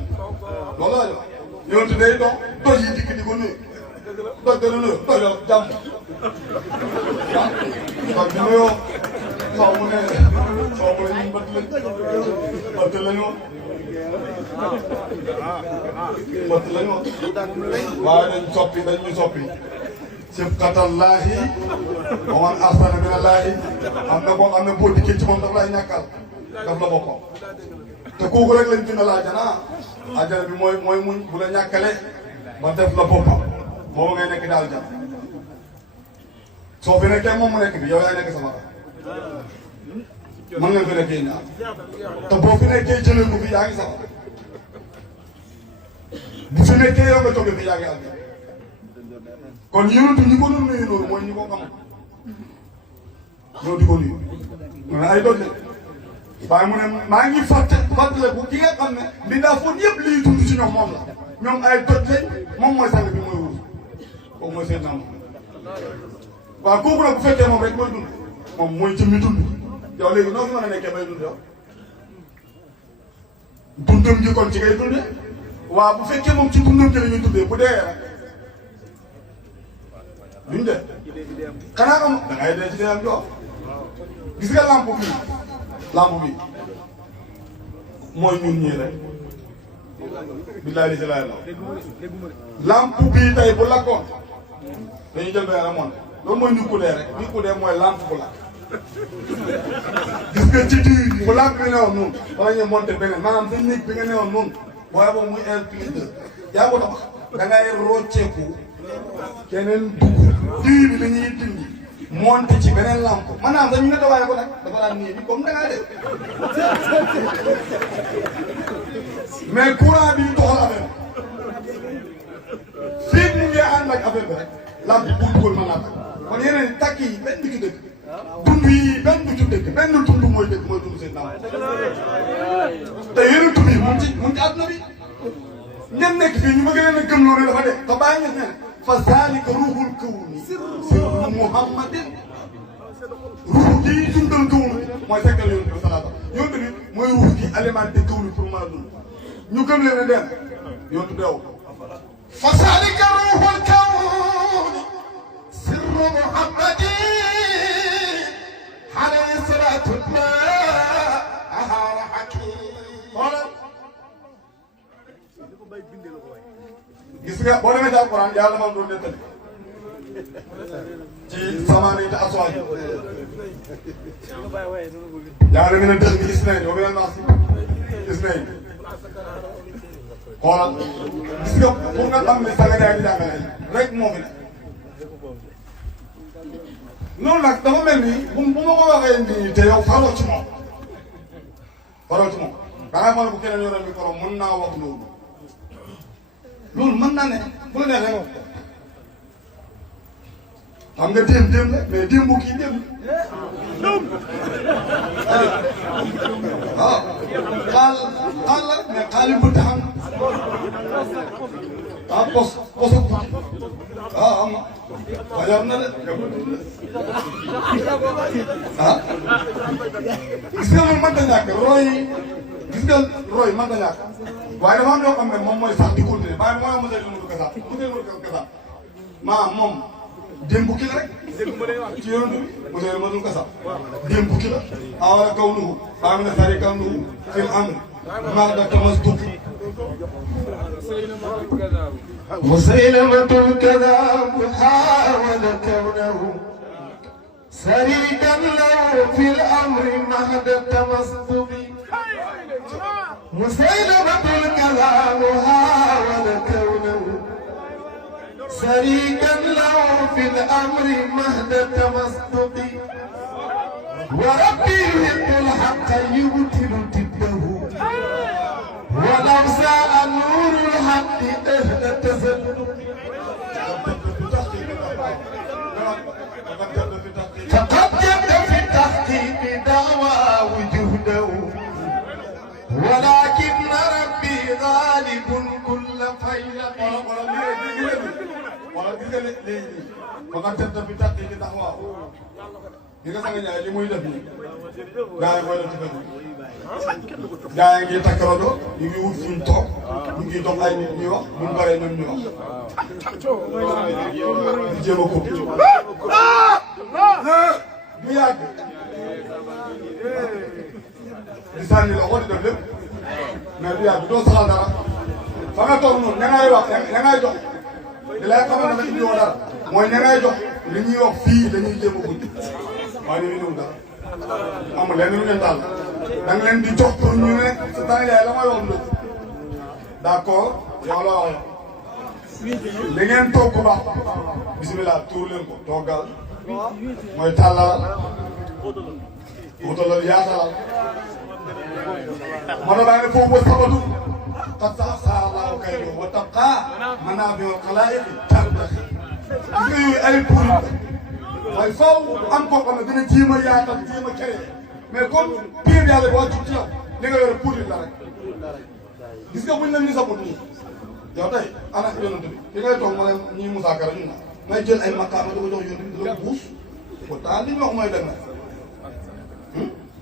loolu la wax yonent day dox doj yi dikk di ko nuyu doj dana nuyu doj la jàmm waaw doj bi nuyoo soo mu ne ñun mbëtt lañu mbëtt lañu waaye dañuy soppi sibqatallaahi wa man ahsana minallaahi am na koo xam ne boo dikkee ci moom daf lay ñàkkal daf la boppam te kooku rek lañ bindal àjjana àjjana bi mooy muñ bu la ñàkkale ba def la boppam boobu ngay nekk daal jàmm soo fi nekkee moom mu nekk bi yow yaay nekk sama mën nga fi nekkee ñaar te boo fi nekkee jëlee ko fi yaa ngi sax bu fi nekkee yow nga jóge fi yaa ngi àgg kon yonent ñi ko doon nuyu loolu mooy ñi ko xam ñoo di ko nuyu mu ne ay doon de waaye mu ne maa ngi fàttaliku ki nga xam ne mbindaa foon yëpp liy dund ci ñoom moom la ñoom ay doj lañ moom mooy sang bi mooy wóor kooku mooy seen naam waaw kooku nag bu fekkee moom rek mooy dund moom mooy jëmmi dund yow léegi noo fi mën a nekkee bay dund yow dundam ji kon ci ngay dundee waaw bu fekkee moom ci dundam ji la ñuy dundee bu dee rek duñ dee xanaa xam da ngay dee ci dee am jox gis nga lampe bi mooy ñun ñii rek billahi li ci laay lampe bii tey bu lakkoon dañuy jël benn remonté loolu mooy nit ku dee rek nit ku dee mooy lampe bu lakk gis nga ci diir bu lampe bi newoon noonu wala ñu monté beneen maanaam sa néeg bi nga newoon noonu waaye boobu muy inclus yaa ko tax da ngay rocceeku keneen dugg diir bi dañuy dindi monté ci beneen lampe maanaam dañu ne waaye ko nag dafa daan nii bi comme da ngaa def mais courant bi doxal affaire fii mu ngi ànd ak affaire bi rek lampe bu dugal mën naa kon yeneen takk yi benn du ci dëkk dund yi benn du ci dëkk benn dund mooy dëkk mooy dund seen lampe te yeneen dund yi mu ngi ci àdduna bi ngeen nekk fii ñu ma gën a gëm loolu dafa dee te bàyyi ngeen ne fa zaalika ruuhul kawni sirru muhammadin ruux gi dundal kawni mooy fekkal yonent bi salaata yonent bi mooy ruux gi alimenté kawni pour mën a dund ñu gëm leen ne dem yonent deew fa zaalika ruuhul kawni sirru muhammadin alayhi salaatu wa hakim gis nga boo demee ci alquran yàlla dafa doon nettali ci samaani te aswaaj yàlla nga ne dëx bi gis nañ yow beneen naas gis nañ xoolal gis nga pour nga xam ne sanga jaay di jàngale rek moo fi ne noonu nag dafa mel ni bu ma ko waxee nii te yow faroo ci moom da ngay mën bu keneen yore micro mën naa wax loolu mën naa ne bu la neexee moom xam nga déem la mais déem bu kii déem waaw xaal la mais xaal yu bëtt xam poso waaw am na wajar na de gis nga moom mënta ñàkk roy gis nga roy mënta ñàkk waaye dafa am yoo xam ne moom mooy sax di continuer waaye mooy monsieur le Moudou Kassa moom démb ki la rek ci yoon bi monsieur le Moudou Kassa démb ki la awala kaw nuhu baa mi ne sari kaw nuhu fil amri maa da tamas dugg مسيلمة الكذاب حاول كونه سريكا له في الأمر مهد التمسطب مسيلمة الكذاب حاول كونه سريكا له في الأمر مهد التمسطب وربي يحب الحق يبتل ضده ولو ساء نور الحق أهل التزلل فقد جد في التحقيق دعوى وجهده ولكن ربي غالب كل فيلق فقد جد في التحقيق دعوى li nga xam ne li muy def nii gars yi mooy def ci benn gars yi ngi takk rajo ñu ngi wut fuñ toog ñu ngi dox ay nit ñuy wax buñ paree ñoom ñu wax di jéem a ko bu yàgg di sànni loxo di def lépp mais du yàgg doo saxal dara fa nga toog noonu ña ngay wax ña ngay jox di lay xamal ne indi woo dara mooy ña ngay jox li ñuy wax fii dañuy jéem a gudd waaye ñu ngi ñëw dara amul lenn lu ngeen taal da nga leen di jox pour ñu ne sa tànn yaay la mooy wax dëgg d'accord yow la wax li ngeen toog bu baax bisimilah tuur leen ko toogal mooy tàllal wutalal yaatalal moo tax ne foofu ba sabatu qad saxsaha Allahu kaydo wa tabqa manaafi'ul xalaa'iqi tartaxi gis nga yooyu ay pour waaye faw am koo xam ne dina jéem a yaatal jéem a créé mais comme biir yàlla bi wàccu ci yow li nga yore pour la rek gis nga buñ la ñu sabut nii yow tey ana yonent bi fi ngay toog ma ne ñii Moussa Kara ñu na may jël ay maqaama di ko jox yonent bi dina ko puus pourtant li ñu wax mooy dem na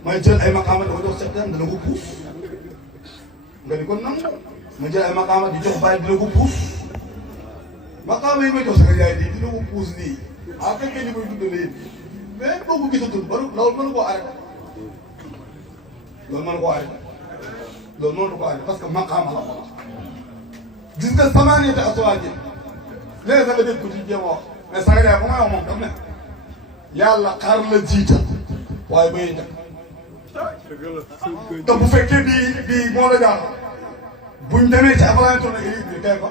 may jël ay maqaama di ko jox septembre dina ko puus nga di ko nangu ma jël ay maqaama di jox bàyyi dina ko puus maqaama yi may jox sa yaay di dina ko puus nii ah fekkee ni koy dundalee mais boo ko gisatul ba loolu mën koo arrêté loolu mën koo arrêté loolu mënu ko arrêté parce que maqaama la ko wax gis nga samaaniyati azwaaj léegi sax nga dégg ko ci jéem a wax mais sax yaay ba may wax moom daf ne yàlla xar la jiital waaye ba yéen te bu fekkee bii moo la jaaxal buñ demee ci avalanche bi kay fa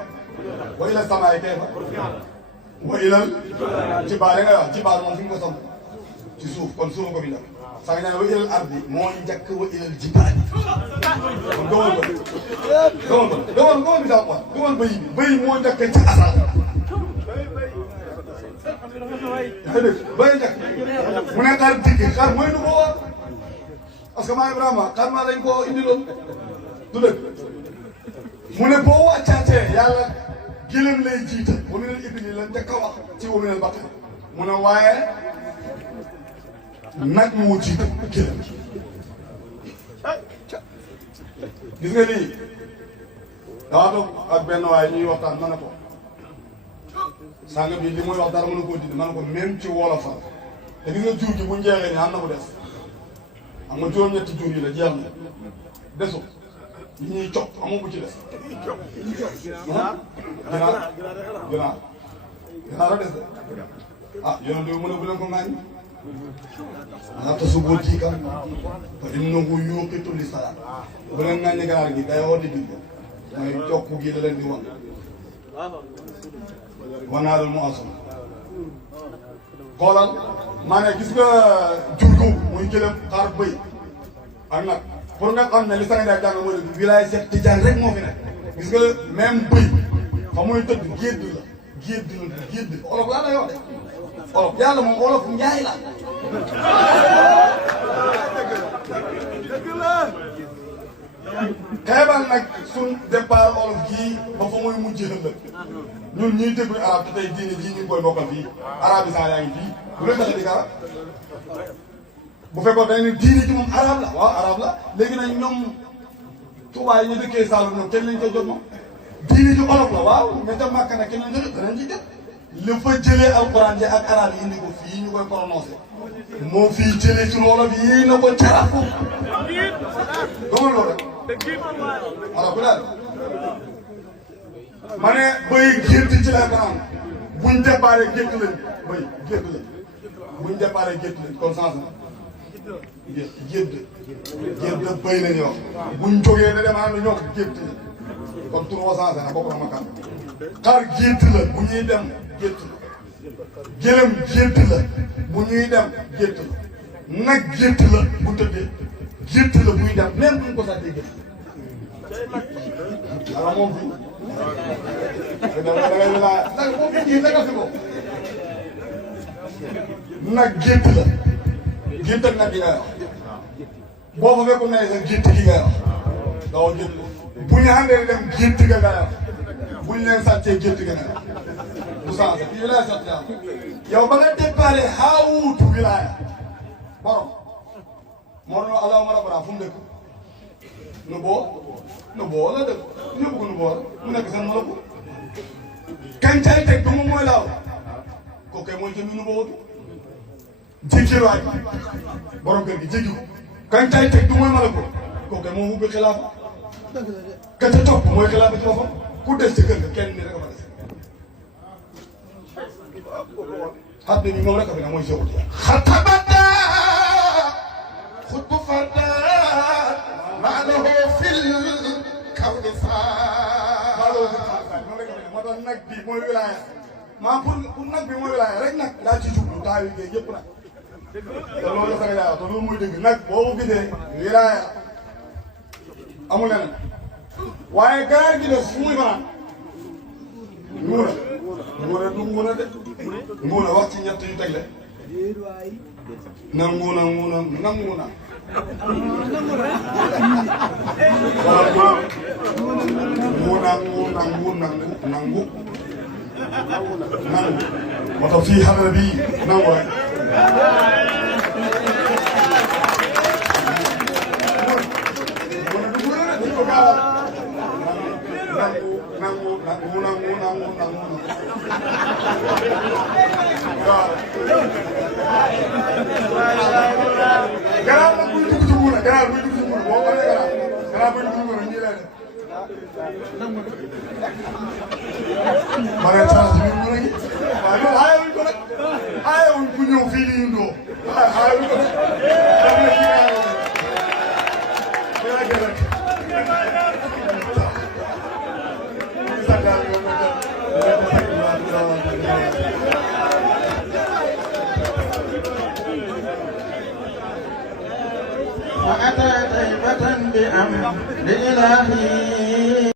wa ilal samaay kay fa wa ilal jibaal nga wax jibaal moom fi mu ko samp ci suuf kon suuf ko fi def sax ñaan wa ilal ardi moo njëkk wa ilal jibaal kon gëmal ko gëmal bi sax quoi gëmal bëy moo njëkk ci asal yaa dégg bëy njëkk mu ne xar dikki xar mooy nu ko woon parce que maa Ibrahima xar maa dañ koo indiloon du dëgg mu ne boo wàccaatee yàlla gëlëm lay jiite wa minal ibli la njëkk a wax ci wa minal bakri mu ne waaye nag moo jiite gëlëm gis nga lii daa toog ak benn waaye ñuy waxtaan ma ne ko sàng bi li muy wax dara mën na koo dindi ma ne ko même ci wolofal te gis nga jur gi bu njeexee ni am na bu des am nga juróom-ñetti jur yi la jeex na desu li ñuy cop amoo bu ci des ginaar a des de ah yonent bi mu ne bu leen ko ŋaañ laa tasubbu diika fa innahu yuqitu li salaat bu leen ŋaañ ganaar gi day war di digg mooy cokk gi la leen di wan wanaaral mu asam xoolal maa ne gis nga jur googu muy jëlem xaar bëy ak nag pour nga xam ne li sax nga jàng mooy dëgg wilaay Seex Tijaan rek moo fi nekk gis nga même bëy fa muy tëdd gédd la gédd olof laa lay wax de olof yàlla moom olof njaay la xeebal nag suñ départ olof gii ba fa muy mujj ëllëg ñun ñuy déglu arab te tey diine jii ñu koy bokkal fii arabisant yaa ngi fii bu leen tax di arab bu fekkoon dañ ne diine ji moom arab la waaw arab la léegi nag ñoom tubaab yi ñu dëkkee Saalum ñoom kenn lañ koy jot moom diine ji olof la waaw mais ca Màkka nag kenn lañ koy jot danañ ci jot li fa jëlee alquran ji ak arab yi indi ko fii ñu koy prononcé moo fii jëlee ci wolof yi na ko carafu domal loolu rek alors bu daal ma ne bëy gént ci lay banaan buñ déparé gént lañ bëy gént lañ buñ déparé gént lañ kon sens na gént bëy la ñuy wax buñ jógee da dem ànd ñoo ko gént la kon tur wa sens na bokk na ma kan xar gént la bu ñuy dem gént la gëlëm gént la bu ñuy dem gént la nag gént la bu tëddee gént la buy dem même buñ ko sàccee gént alors moom fii da ngay nag moom fii nag fi ko nag gént la gént ak nag gi ngay wax boo fa fekkoon ne sax gént gi ngay wax daaw gént bu ñu àndee dem gént ga ngay wax bu ñu leen sàccee gént ga ngay wax du sens fii wilaaya sant yàlla yow ba nga déparé xaawuutu wilaaya borom moo doon allahumma rabbana fu mu dëkk nu boo la dëkk ñëpp ko nu boo mu nekk seen mala ko kañ cay teg du moom mooy laaw kooku kay mooy jëndi nu boo watu jéggi waay borom kër gi jéggi ko kañ cay teg du mooy mala ko kooku kay moo ubbi xilaafa ka ca topp mooy xilaafa ci boppam ku des ci kër ga kenn ni rek a fa des xat bi moom rek a fi ne mooy Seexu Tijaan xatabata xutbu farda maa lahu fil kawni saa moo tax nag bi mooy wilaaya maa pour nag bi mooy wilaaya rek nag daa ci jublu taa yu yëpp nag te loolu la sax yaa te loolu muy dëgg nag boo ko gisee wilaaya amul leneen waaye ganaar gi des fu muy fanaan nguuna du nguuna de nguuna wax ci ñett yu tegle nanguuna nguuna nangu moo tax fii xarala bii nangu rek garaab nag buy dugg ci nguuna garaab buy dugg ci nguuna boo xoolee garaab buy dugg ci nguuna nii lay def ma ngay changé biir nguuna gi waaye loolu aayewuñ ko nag aayewuñ ku ñëw fii di indoo waaye aayewuñ ko nag daf na ci aayewuñ وأتى طيبة بأمر إلهي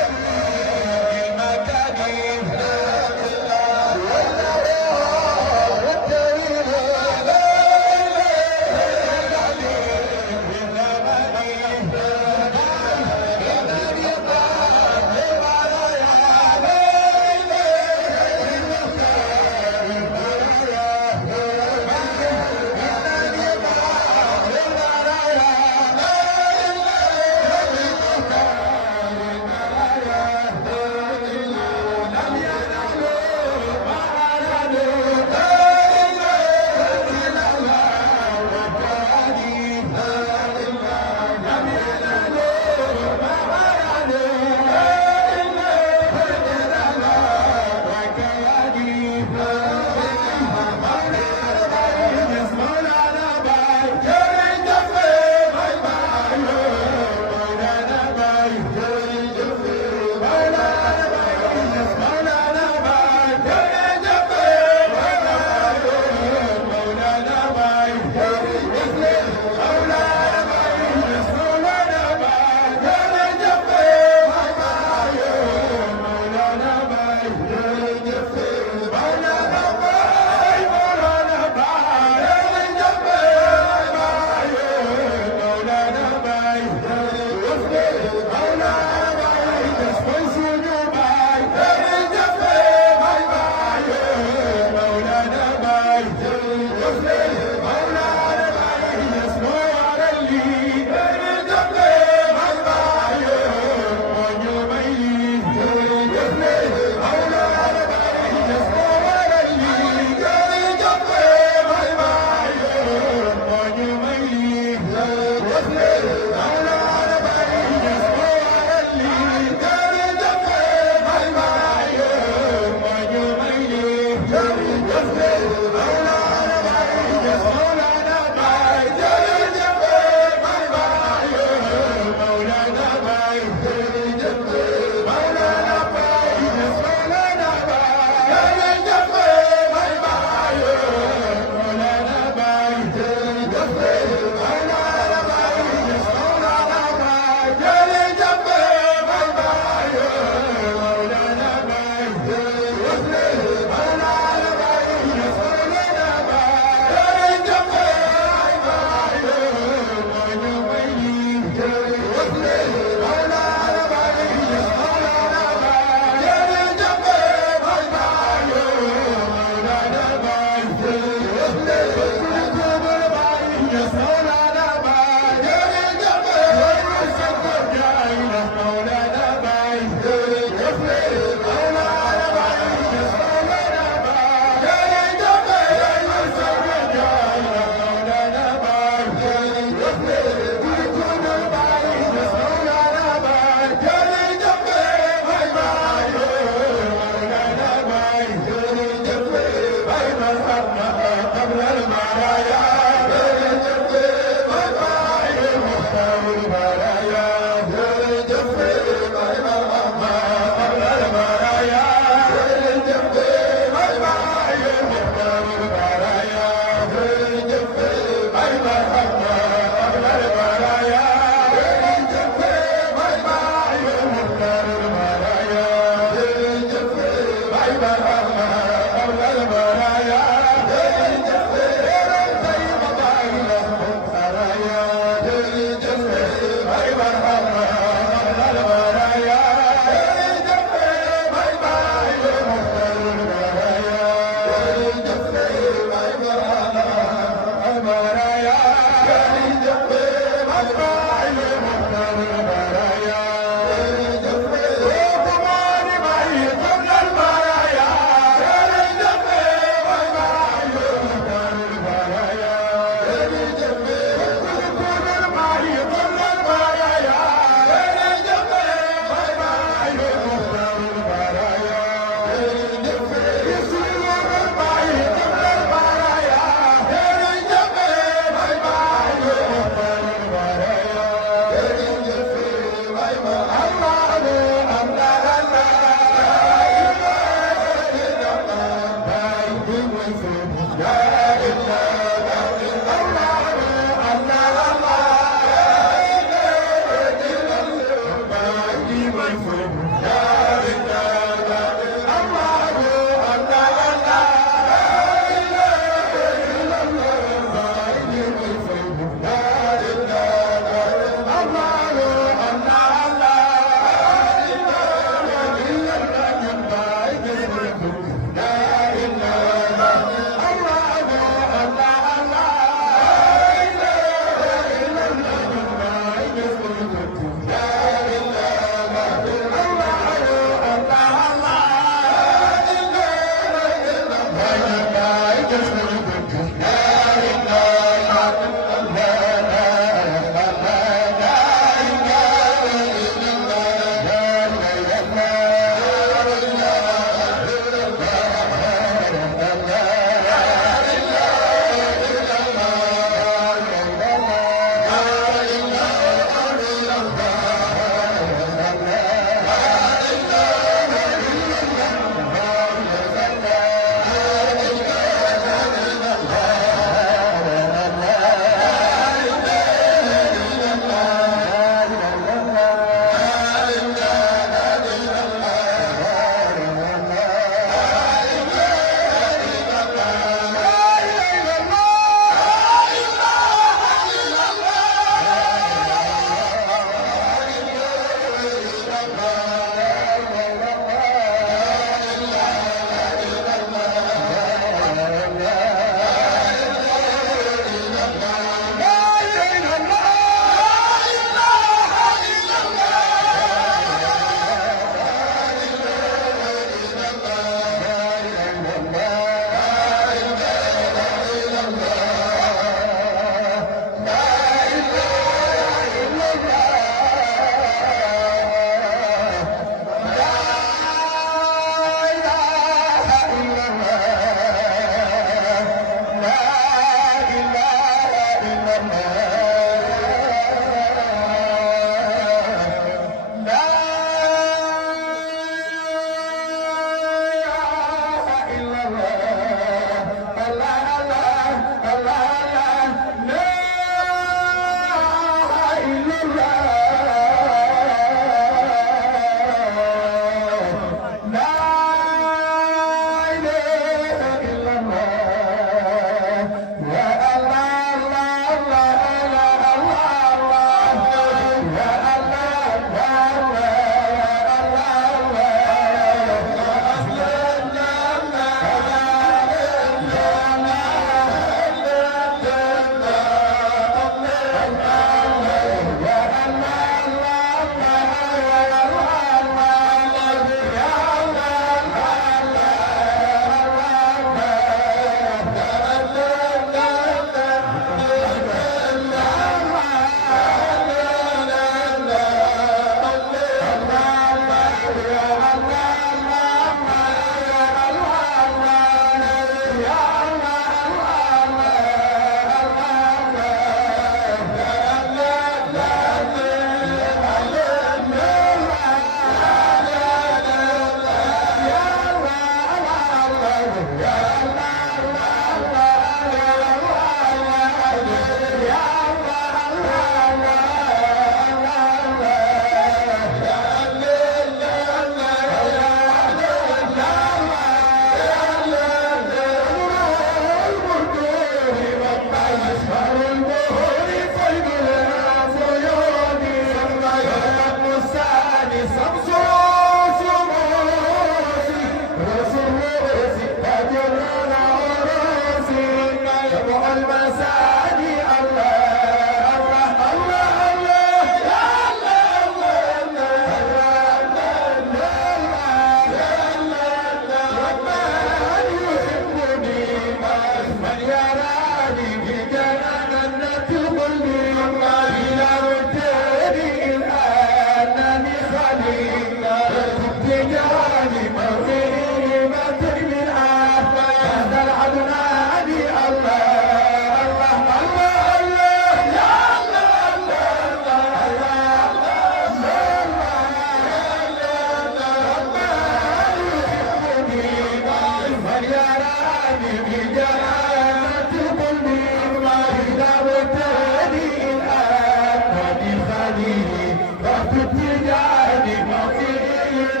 Thank you.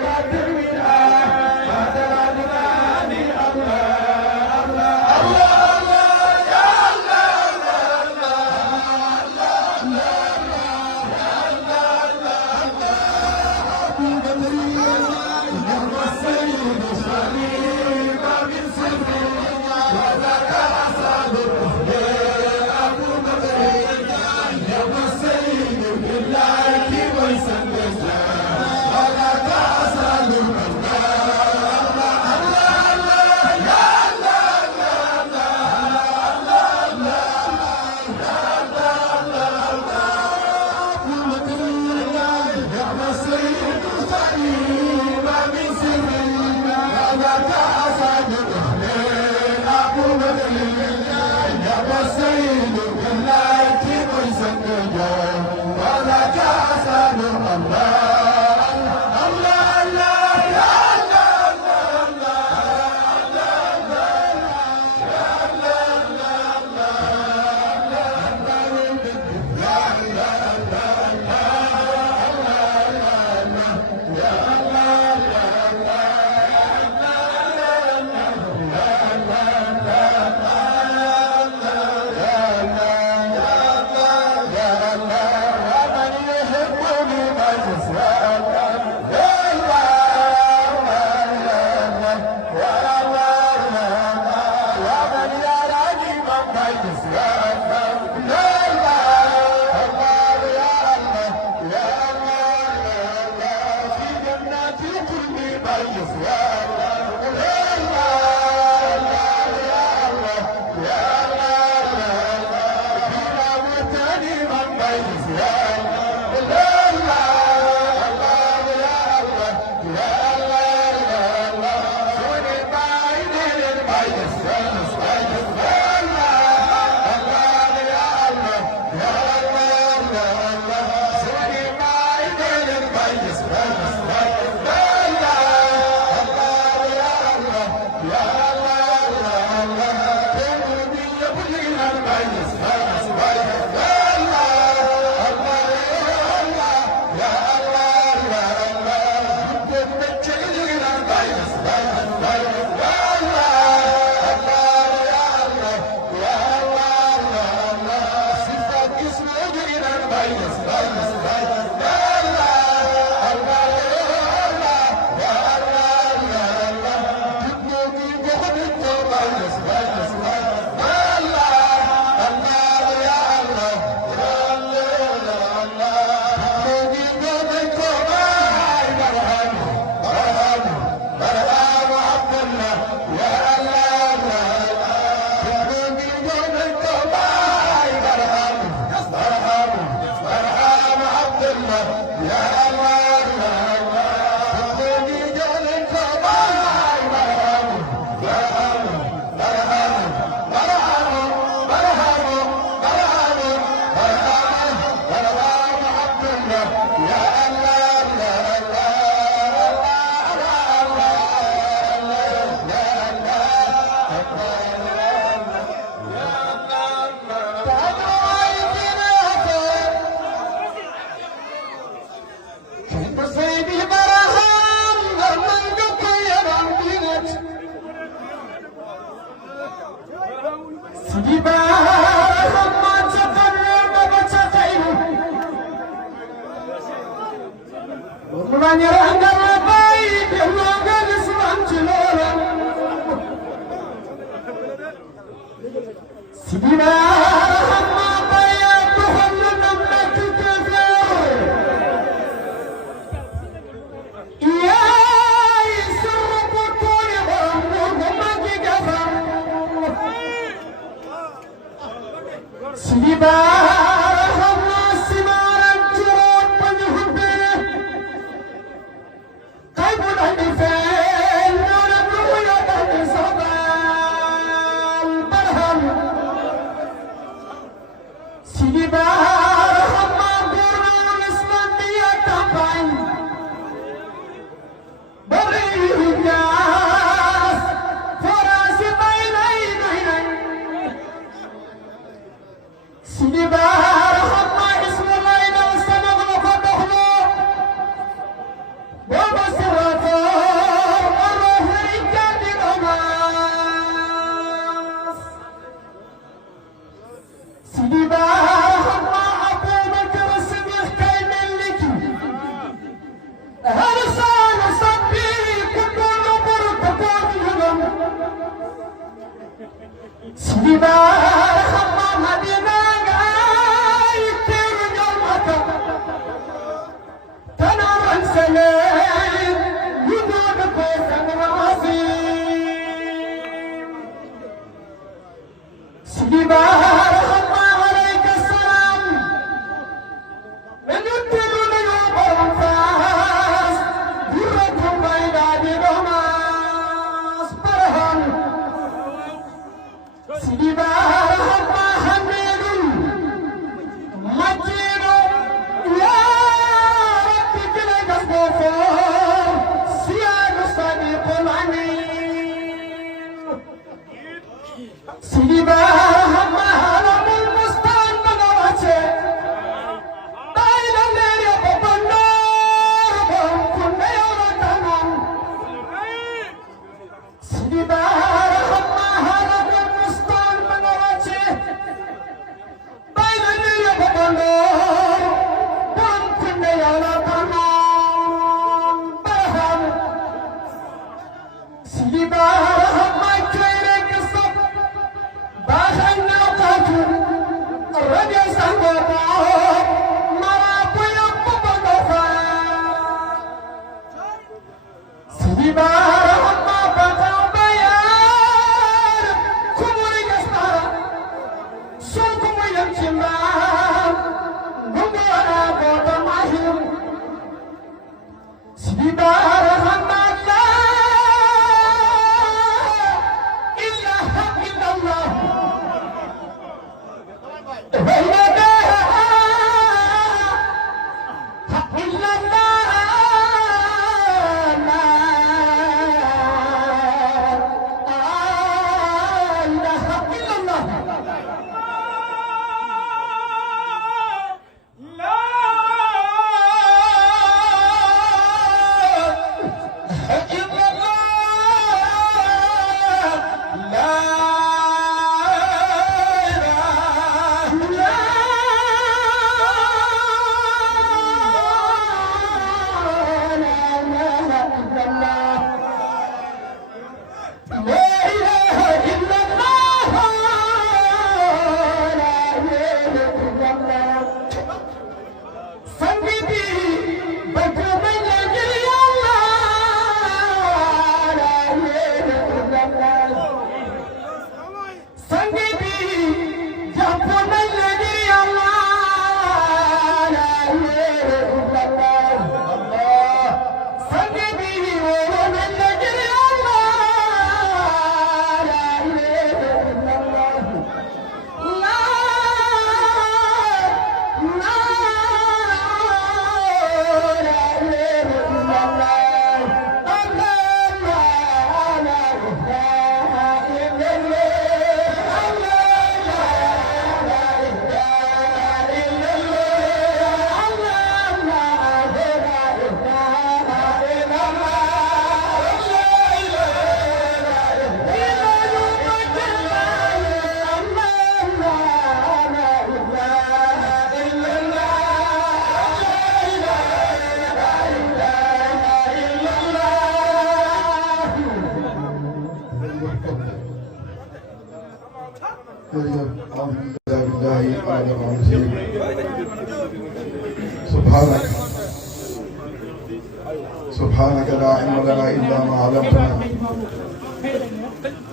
سبحانك لا علم لنا إلا ما علمتنا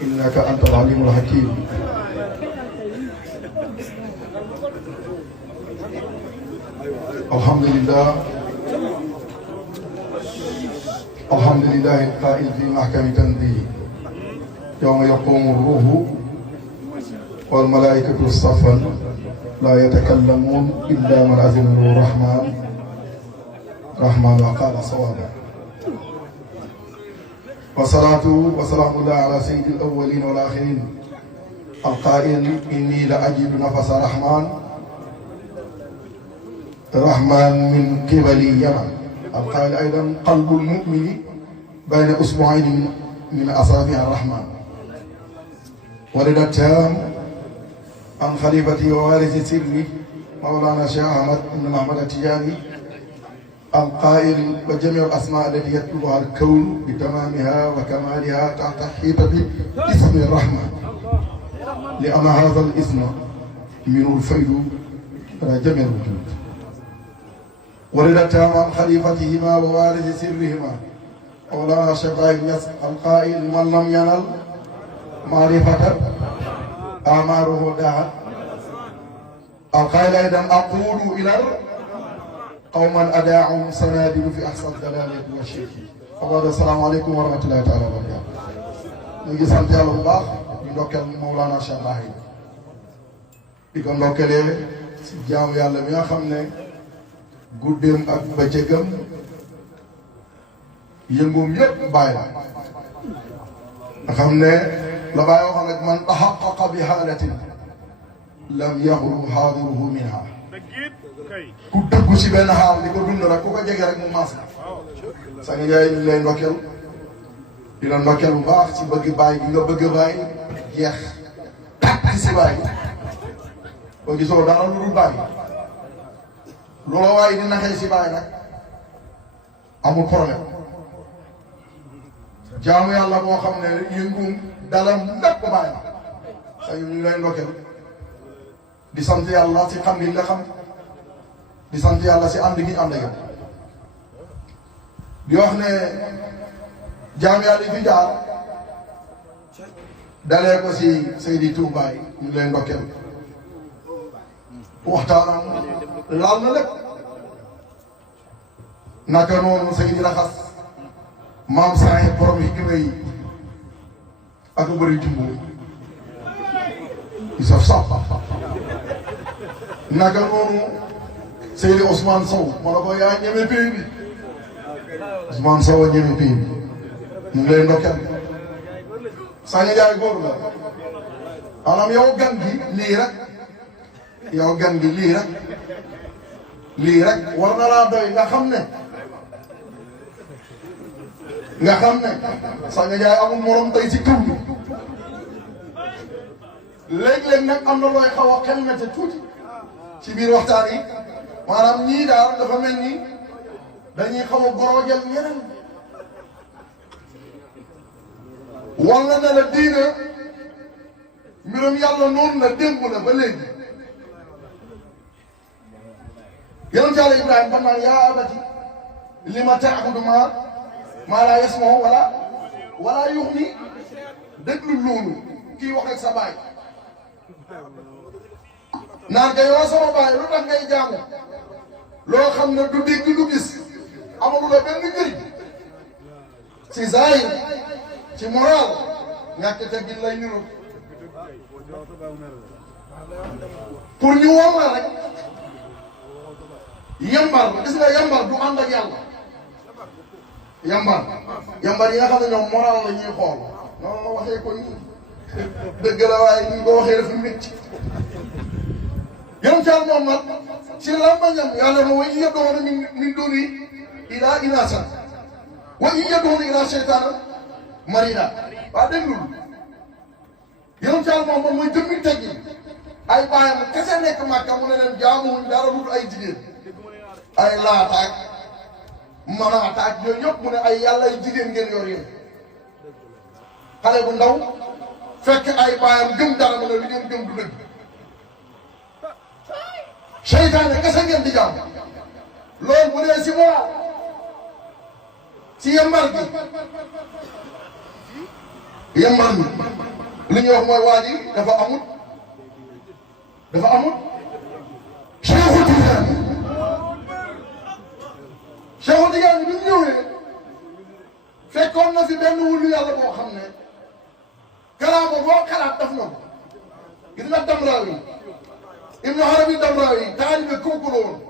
إنك أنت العليم الحكيم. الحمد لله القائل في محكم تنزيله يوم يقوم الروح والملائكة صفا لا يتكلمون إلا من أذن له الرحمن وقال صوابا. والصلاة والسلام الله على سيد الأولين والآخرين القائل إني لأجد نفس رحمن من قبل يمن. القائل أيضا قلب المؤمن بين أسبوعين من أصابع الرحمن. ورد التام عن خليفة ووارث سره مولانا شيخ أحمد بن محمد التجاني القائل وجميع الأسماء التي يطلبها الكون بتمامها وكمالها تحت حيطة اسم الرحمن، لأن هذا الاسم من الفيض على جميع الوجود. ورد التام عن خليفتهما ووارث سرهما مولانا شيخ إبراهيم ياس القائل من لم ينل معرفة أعماره داعت. القائل أيضا أقول إلى قوما أداعوا سنادل في أحسن الدلالة والشرك. السلام عليكم ورحمة الله تعالى وبركاته. نجي sant Yàlla bu baax di ndokkeel Mawlana Cheikh Ibrahim di ko ndokkeelee si jaamu yàlla mi nga xam ne guddeem ak bëccëgam yëngoom yëpp bàyyi la nga xam ne la bàyyi waxoon rek man taxaqaqa bi haalatin lam yaxru haadiruhu minha. ku dëggu si benn xaal di ko dund rek ku ko jege rek mu maas la. Sang Njaay ñu lay ndokkeel di la ndokkeel bu baax ci bëgg bàyyi bi nga bëgg bàyyi jeex tàkk si bàyyi ba gisoo dara lu dul bàyyi loola waaye di naxee si bàyyi nag amul problème. jaamu yàlla boo xam ne yëngum dalam lépp bàyyi la. Sang ñu lay ndokkeel di sant yàlla si xam li nga xam di sant yàlla si ànd gi ànd ak yow di wax ne jaam yaa di fi jaar dalee ko si Seydi Touba yi ñu leen ndokkeel waxtaanam laal na lépp naka noonu Seydi Raxas maam Saïd borom hikma yi ak bëri jumbo yi saf saf naka noonu Seydi Ousmane Sow ma ne ko yaa ñeme pays bi Ousmane Sow a ñeme pays bi ñu ngi lay ndokkeel Sani Ndiaye góor la maanaam yow gan gi lii rek yow gan gi lii rek war na laa doy nga xam ne Sani Ndiaye amul morom tey ci kaw bi léeg-léeg nag am na looy xaw a xel na ca tuuti ci biir waxtaan yi maanaam ñii daal dafa mel ni dañuy xaw a gorojal ñeneen walla ne la diina mbirum yàlla noonu la démb la ba léegi yonent Yàlla Ibrahima ba naan yaa abati lima ta'budu maa laa yasma'u wala yughni déglu loolu kii wax ak sa baay naan kay waa sama baay lu tax ngay jaamu loo xam ne du dégg du gis amalu la benn njëriñ ci zahir ci moral ñàkk teggin lay niru pour ñu woo la rek yambar gis nga yambar du ànd ak yàlla yambar yi nga xam ne ñoom moral la ñuy xool noonu ma waxee ko nii dëgg la waaye ñu ko waxee dafa métti yom caal moom nag ci làmbañam yàlla na wa in yad'uuna min duunihi illaa inaasan wa in yad'uuna illaa shaytaanan mariida waa déglul yom caal moom mooy jëmmi teggi ay baayam kese nekk Màkka mu ne leen jaamuwuñ dara dul ay jigéen ay laataak manaataak yooyu yëpp mu ne ay yàlla ay jigéen ngeen yor yéen xale bu ndaw fekk ay baayam gëm dara mu ne li ngeen gëm du dëgg seytaane kese ngeen di jaam loolu bu dee si moral si yambar gi yambar mi li ñuy wax mooy waa ji dafa amut Cheikhu Tidiane bi mu ñëwee fekkoon na fi benn wulu yàlla boo xam ne kalaama boo xalaat daf na ko gis nga Damraawi Ibnu Arabi Damraawi taalibe kooku la woon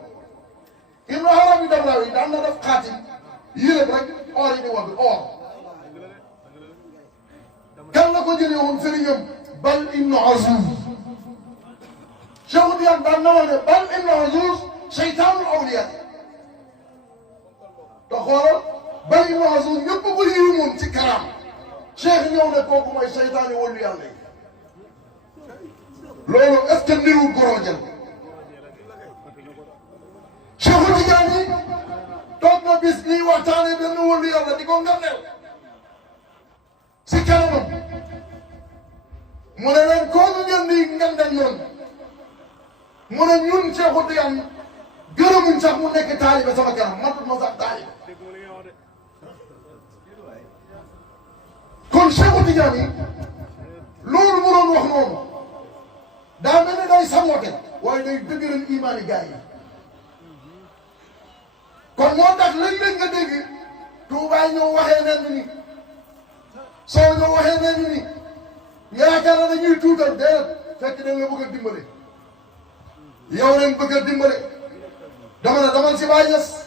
Ibnu Arabi Damraawi daan na def xaatim yéen rek or yi di wax or kan la ko jëlee woon sëriñam Bal Ibnu Azuuz Cheikh Tidiane daan na wax ne Bal Ibnu Azuuz seytaanul awliyaa te xoolal Bal Ibnu Azuuz ñëpp ko yéemoon ci karaam Cheikh ñëw ne kooku mooy seytaane wàllu yàlla yi loolu est-ce que ndiru gorojal Cheikh Tidiane toog na bis ñuy waxtaane benn wàllu yàlla di ko ngandeel si kanamam mu ne leen kooku ngeen di ngandeel yoon mu ne ñun Cheikh Tidiane gërëmuñ sax mu nekk taalibe sama kanam matut ma sax taalibe kon Cheikh Tidiane loolu mu doon wax noonu daa mel ne day samote waaye day dëgëral imaani gaa yi kon moo tax léeg-léeg nga dégg Tuubaa ñëw waxee nen ni soo ñëw waxee nen ni yaakaar na dañuy tuutal déet fekk da nga bëgg a dimbale yow leen bëgg a dimbale dama ne damal si Baay Ñas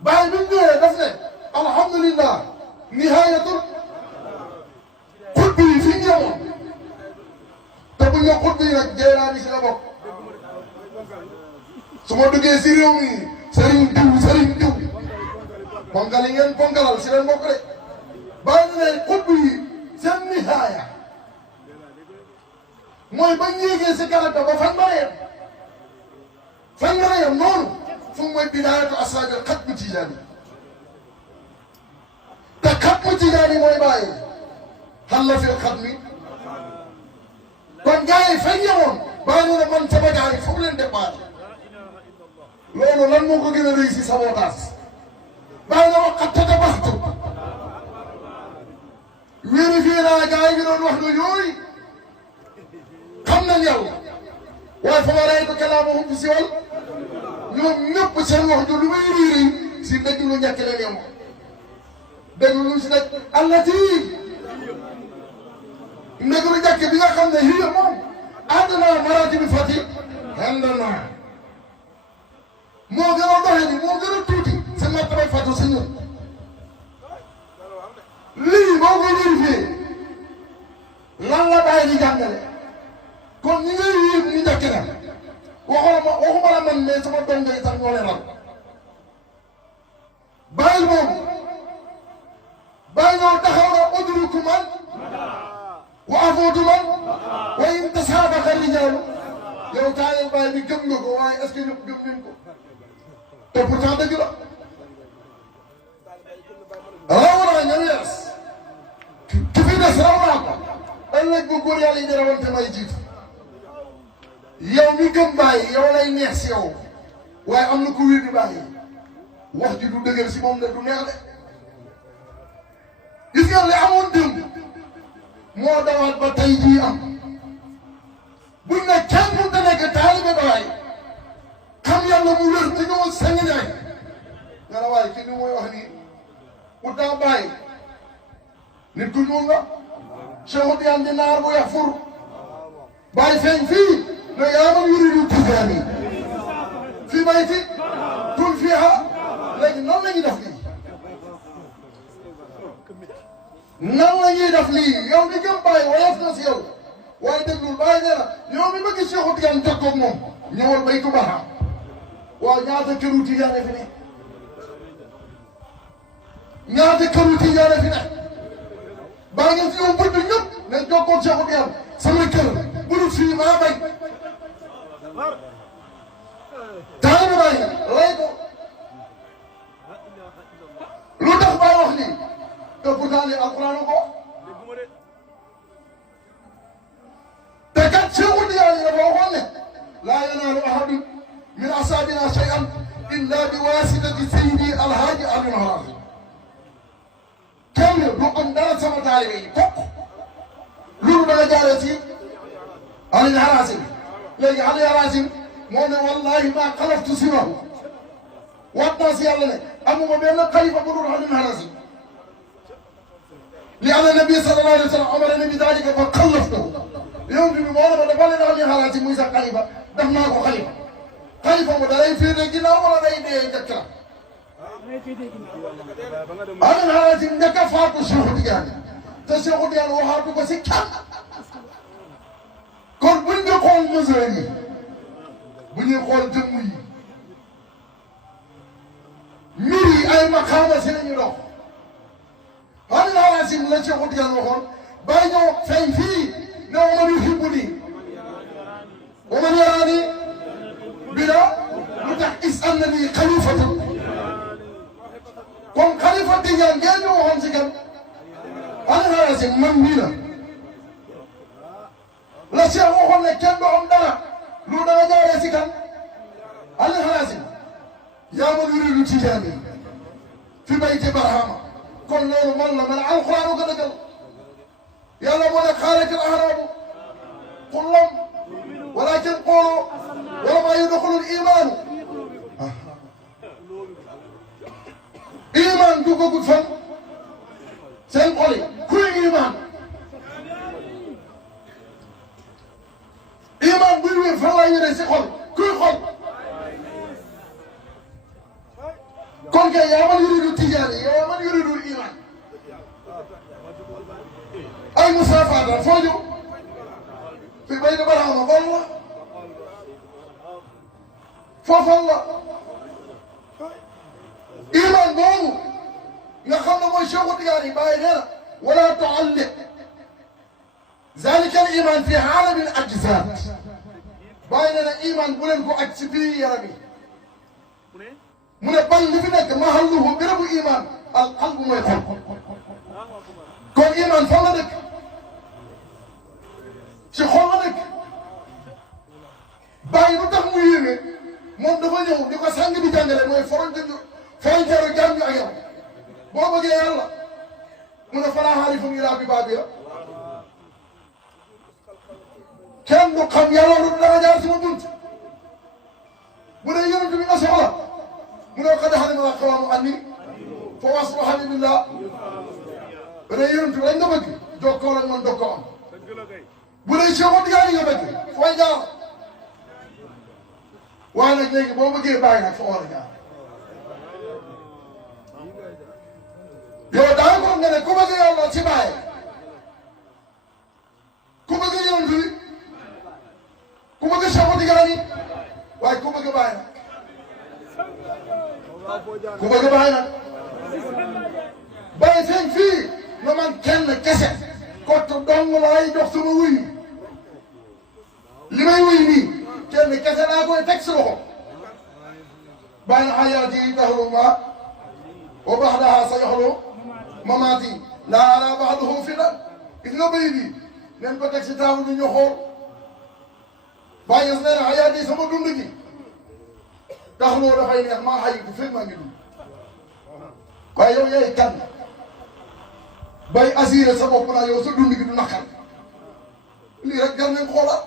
Baay bi mu ñëwee daf ne alhamdulillah nihayatul xutbi yi fi ñu yemoon te buñ ma xutbi yi nag Jeylaani si la bokk su ma duggee si réew mi sëriñ diw ponkal yi ngeen ponkalal si leen bokk de bàyyi na ne xutbi yi seen nihaaya mooy bañ yéegee si garab ba fan mën a yem noonu fu mooy bidaayatu asaabil xatmi tijaani te xatmi tijaani mooy bàyyi xal la fil xatmi kon gars yi fañ yemoon bàyyi na man sama gars yi foog leen départ loolu lan moo ko gën a réussir sabotage bàyyi na wax xat tata baxtu vérifié naa gars yi doon wax ne yooyu xam nañ yàlla waaye fa ma raytu kalaamahum fi siwal ñoom ñëpp seen wax ju lu muy riiri si dëgg lu ñàkk leen yem dëgg lu si nag allati ndëgg lu ñàkk bi nga xam ne hiya moom àdduna maratibi fati àndana moo gën a doxe ni moo gën a tuuti sa martabay fatu si ñun lii boo ko vérifié lan la bàyyi di jàngale kon ñi ngay yéeg ñu njëkk na waxuma la man mais sama doom ngay sax ñoo leen ral bàyyil boobu bàyyi ñoo taxaw na udriku man wa afootu man wa in tasaabaqa rijaalu yow taayal bàyyi bi gëm nga ko waaye est-ce que ñëpp gëm nañ ko te pourtant dëgg la rawanaa ña wees ki fi des rawanaa ko ëllëg bu góor yàlla yi di rawante may jiitu yow mi gëm bàyyi yow lay neex si yow waaye am na ku wér di bàyyi wax ji du dëgër si moom de du neex de gis nga li amoon démb moo dawaat ba tey jii am buñ ne kenn mënut a nekk taalibe baay xam yàlla mu wér ci ñëwoon sangi naay nga ne waaye kii ni mooy wax nii pourtant bàyyi nit ku ñuul nga Cheikh Tidiane di naar bu yax fur bàyyi feeñ fii ne yaa man yuridu tijaani fii bayti kun fiiha léegi nan la ñuy def lii nan la ñuy def lii yow mi gëm bàyyi woyof na si yow waaye déglul bàyyi nee na yow mi bëgg Cheikh Tidiane jokkoog moom ñëwal baytu Barham waaw ñaata këru Tidiane fi ne ñaata këru Tidiane fi ne baa ngeen fi yow bëgg ñëpp nañ jokkoog Cheikh Tidiane sama kër bu dul fii maa bay taalibe Baay lay ko lu tax Baay wax lii te pourtant li alquran ko te kat Cheikh Tidiane dafa waxoon ne laa yanaalu ahadun min asaabina shay'an illa bi waasitati sayyidi alhaaji Aliou Harazim kenn du am dara sama taalibe yi fokk loolu da nga jaaree ci Aliou Harazim léegi Aliou Harazim moo ne wallahi maa xalaftu siwahu waat naa si yàlla ne amuma benn xalifa bu dul Aliou Harazim li anna nabi sallallahu alayhi wa sallam amarani bi daalika fa xalaftuhu yow bi moo ne ma dafa leen Aliou Harazim muy sa xalifa def naa ko xalifa xalifa mu dalay féete ginnaaw wala day dee njëkk la Aliou Harazim njëkk a faatu Cheikh Tidiane te Cheikh Tidiane waxaatu ko si kan kon buñ ñu xool mesure yi bu ñuy xool jëmm yi mbir yi ay maqaama si la ñu dox Aliou Harazim la Cheikh Tidiane waxoon bàyyi ñëw feeñ fii ne wa man yuhibbuni wa man yaraani bila lu tax is am na lii xalifatu kon xalifa Tidiane ngeen ñu waxoon si kan Aliou Harazim man mii la Cheikh waxoon ne kenn du am dara lu danga jaaree si kan Aliou Harazim yaa man yuridu tijaani fi bayti Barhama kon loolu man la man alxuraan ko dëggal yàlla moo ne xaalatil ahraabu qul lam walakin qoolu wala maa yudxulul imaanu iman duggagul fan seen xol yi kuy iman iman buy wér fan laa yore si xol kuy xol kon kay yaa man yuridu tijaani yaa man yuridu iman ay musaafaata foo ñëw fi bayti Barhama fan la foofan la iman boobu nga xam ne mooy Cheikh Tidiane bàyyi nee na wala tualliq zalika al iman fi aalami al ajsaad bàyyi nee na iman bu leen ko aj si biir yaram yi mu ne ban li fi nekk mahalluhu bérébu iman al qalbu mooy xol kon iman fan la dëkk ci xol la dëkk bàyyi lu tax mu yéeme moom dafa ñëw di ko sàng di jàngale mooy frontière jàmm ak yow boo bëggee yàlla mu ne falaa xaarifun ilaa bi baabiha kenn du xam yàlla lu dara jaar sama bunt bu dee yonent bi nga soxla mu ne qad xalima qawaamu anni fa wasbaha billah bu dee yonent bi lañ nga bëgg jokkoo lañ man jokkoo am bu dee Cheikh Tidiane nga bëgg fooy jaar waaye nag léegi boo bëggee bàyyi nag fa war a jaar yow daa ko nga ne ku bëgg yàlla ci bàyyi ku bëgg yonent bi ku bëgg Cheikh Tidiane waaye ku bëgg bàyyi nag ku bëgg bàyyi nag bàyyi feeñ fii na man kenn kese kottu dong laay jox sama wuy li may wuy nii kenn kese naa koy teg si loxo bàyyi na xayaati tahlu ma wa baxdaha sa yoxlu mamaati laa ala baxduhu fi na gis nga bay bi nen ko teg si taamu bi ñu xool bàyyi yes nee na xayaati sama dund gi taxloo dafay neex maa xayi bu fekk maa ngi dund waaye yow yaay kan bay assuré sa bopp naa yow sa dund gi du naqar lii rek gar nañ xoolaat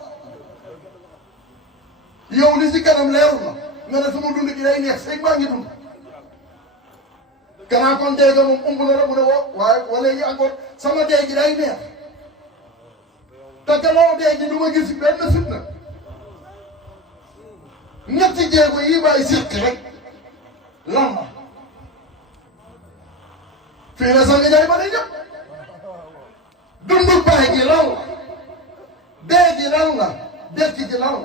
yow li si kanam leerul na nga ne sama dund gi day neex fekk maa ngi dund gannaaw kon dee ga moom ëmb na la mu ne waaye wala léegi encore sama dee gi day neex te gannaaw dee gi du ma gis benn fitna ñetti jéego yi bàyyi séq rek lan la fii la sax nga jaay ba day jëm dundu baay gi lan la dee gi lan la dekki gi lan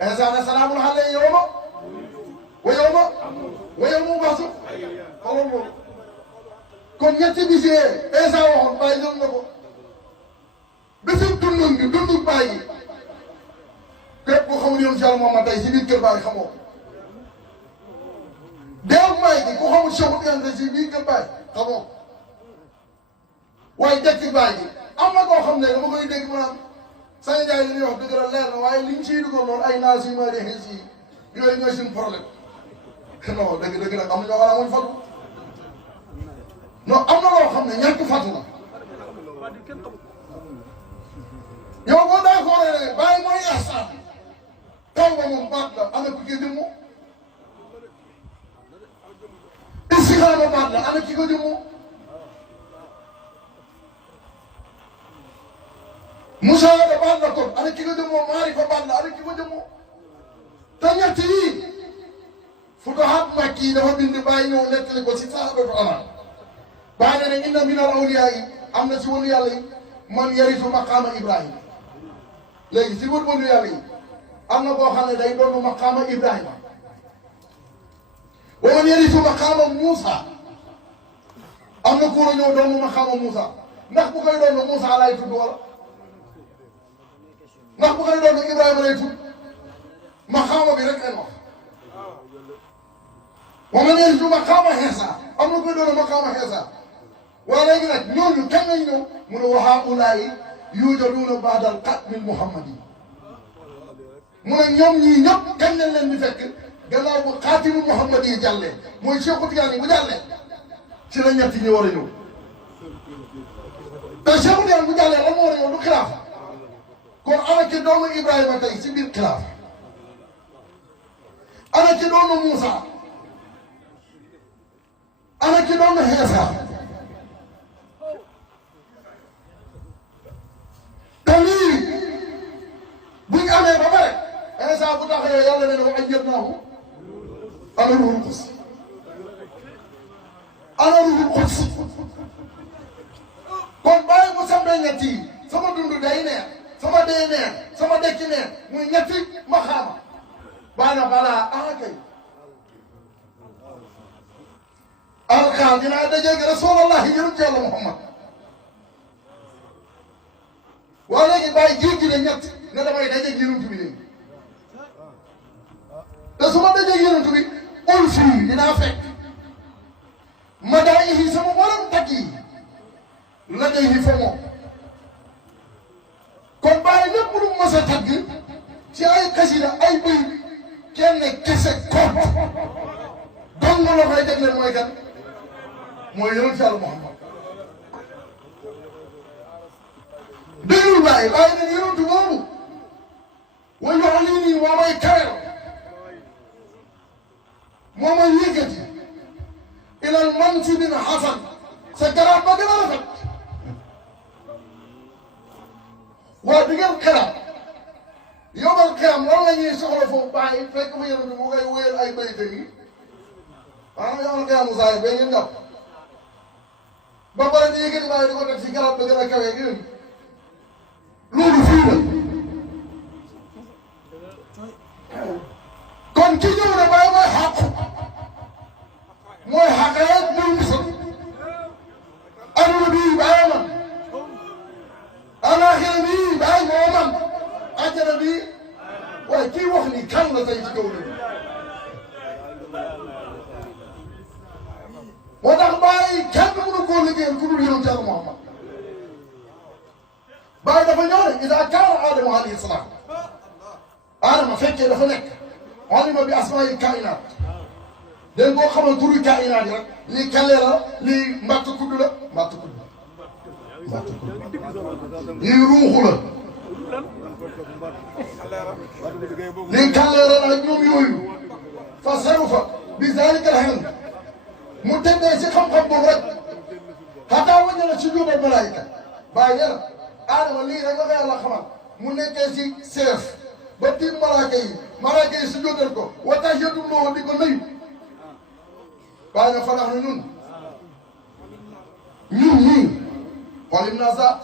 la insaan salaamun alayhi yawma wa yawma basu xoolal loolu kon ñetti bis yee insaan waxoon bàyyi jël na ko bésu dundum gi dundu baay gi képp ku xamul yoon si yàlla moom tey si biir kër baay xamoo deew may gi ku xamul Cheikh Tidiane si biir kër baay xamoo waaye dekki baay gi am na koo xam ne dama koy dégg maanaam Sane Ndiaye li ñuy wax dëgg la leer na waaye liñ ciy dugal noonu ay naas yu ma dee si yooyu ñooy suñu problème non dëgg nag am na ñoo xam ne amuñ fatu non am na loo xam ne ñàkk fatu la yow boo d'accord ne bàyyi mooy ihsaan taw ba moom baat la ana ku ci jëmmu istixaama baat la ana ki ko jëmmu musaada baat la kon ana ki ko jëmmoo maarifa baat la ana ki ko jëmmoo te ñett yii futuhaat makki yi dafa bind bàyyi ñëw nettali ko si sahabatu amaan bàyyi ne inna min al awliyaa yi am na si wëlu yàlla yi man yarisu maqaama Ibrahima léegi si wëlu yàlla yi am na koo xam ne day doon maqaama Ibrahima wa man yarisu maqaama Moussa am na ku la ñëw doon maqaama Moussa ndax bu koy doon Moussa lay tudd wala ndax bu koy doon Ibrahima lay tudd maqaama bi rek leen wax wa man yarisu maqaama Iisa am na koy doon maqaama Iisa waaye léegi nag ñooñu kañ lañ ñëw mu ne wa haa'ulaa'i yuujaduuna ba'da al-qatmi al-muhammadi mu ne ñoom ñii ñëpp kañ lañ leen di fekk gannaaw bu xaatimu Muhammad yi jàllee mooy Cheikh Tidiane bu jàllee ci la ñett ñi war a ñëw te Cheikh Tidiane bu jàllee lan moo war a ñëw du xilaafa kon ana ci doomu Ibrahima tey si biir xilaafa ana ci doomu Moussa ana ci doomu Iisa te lii buñ amee ba pare Iisa bu taxawee yàlla ne wa ayyadnaahu ana ruhul qudus ana ruhul qudus kon bàyyi mu sambee ñett yi sama dund day neex sama dee neex sama dekki neex muy ñetti maxaama baana balaa kay alxaam dinaa dajeeg rasulallahi yonent yàlla Muhammad waa léegi bàyyi jiitu ne ñett ne damay dajeeg yonent bi léegi te su ma dajeeg yonent bi ul fii dinaa fekk madaayihi sama waram tagg yi la day fa moom kon bàyyi lépp lu mos a tagg ci ay xasida ay bëy kenn kese ko dong la koy jagleel mooy kan mooy yonent Yàlla Muhammad déglu Baay Baay ne yonent boobu wa yu'lini moo may kawel moo may yëkkati ilal mansibil hasan sa garaat ba gën a rafet waa di ngeen xalaat yomal xiyam lan la ñuy soxla foofu bàyyi fekk fa yonent mu koy wéyal ay bayte yi maanaam yomal xiyam Moussa yi ba ngeen jàpp ba pare di yëkkati bàyyi di ko def si garaat ba gën a kawee gi loolu fii la kon ki ñëw ne bàyyi mooy xàq mooy xaqaat muy musal aduna bii bàyyi man alaxira bii bàyyi moo man àjjana bii waaye kii wax ni kan la tey ci kaw la moo tax bàyyi kenn mënu koo liggéeyal ku dul yonent Yàlla Muhammad bàyyi dafa ñëw rek ida kaana Aadama alayhi salaam Aadama fekkee dafa nekk alima bi asmaa'il kaa'inaat dégg nga boo xamal turu kaa'inaat yi rek lii kale la lii mbatt kudd la mbatt kudd lii ruuxu la lii kaleera la ñoom yooyu fa sarufa bi zaalika al-ilm mu tëddee si xam-xam boobu rek xataa wàññi ci juubal malaayika bàyyi ne la Adama lii rek la ko yàlla xamal mu nekkee si seef ba tiim malaaka yi si jóotal ko wata yëdum loo di ko nuyu bàyyi na fanax na ñun ñii xolim na zaat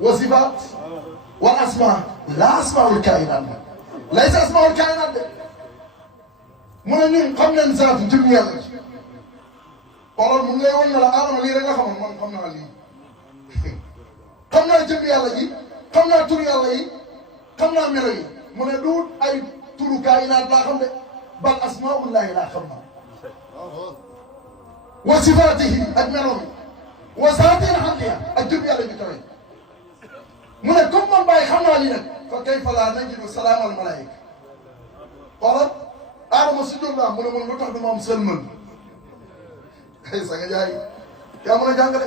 wa sifaat wal asma la asmaul kainat laysa asmaul kainat de mu ne ñun xam nañ zaatu jëm yàlla xoolal mu ngi lay wan na la Adama lii rek nga xamoon man xam naa lii xam naa jëm yàlla ji xam naa tur yàlla yi xam naa melo yi mu ne du ay turu kaayinaat laa xam de bal asmaullahi laa xam naa wa sifaatihi ak melo mi wa zaatil xaqiya ak jëm yàlla bi tawee mu ne comme man bàyyi xam naa li nag fa kayfa laa najidu salaam al malaayika xoolal Adama si jóg naa mu ne man lu tax du ma am sëlmal ay sa nga jaay yaa mën a jàngale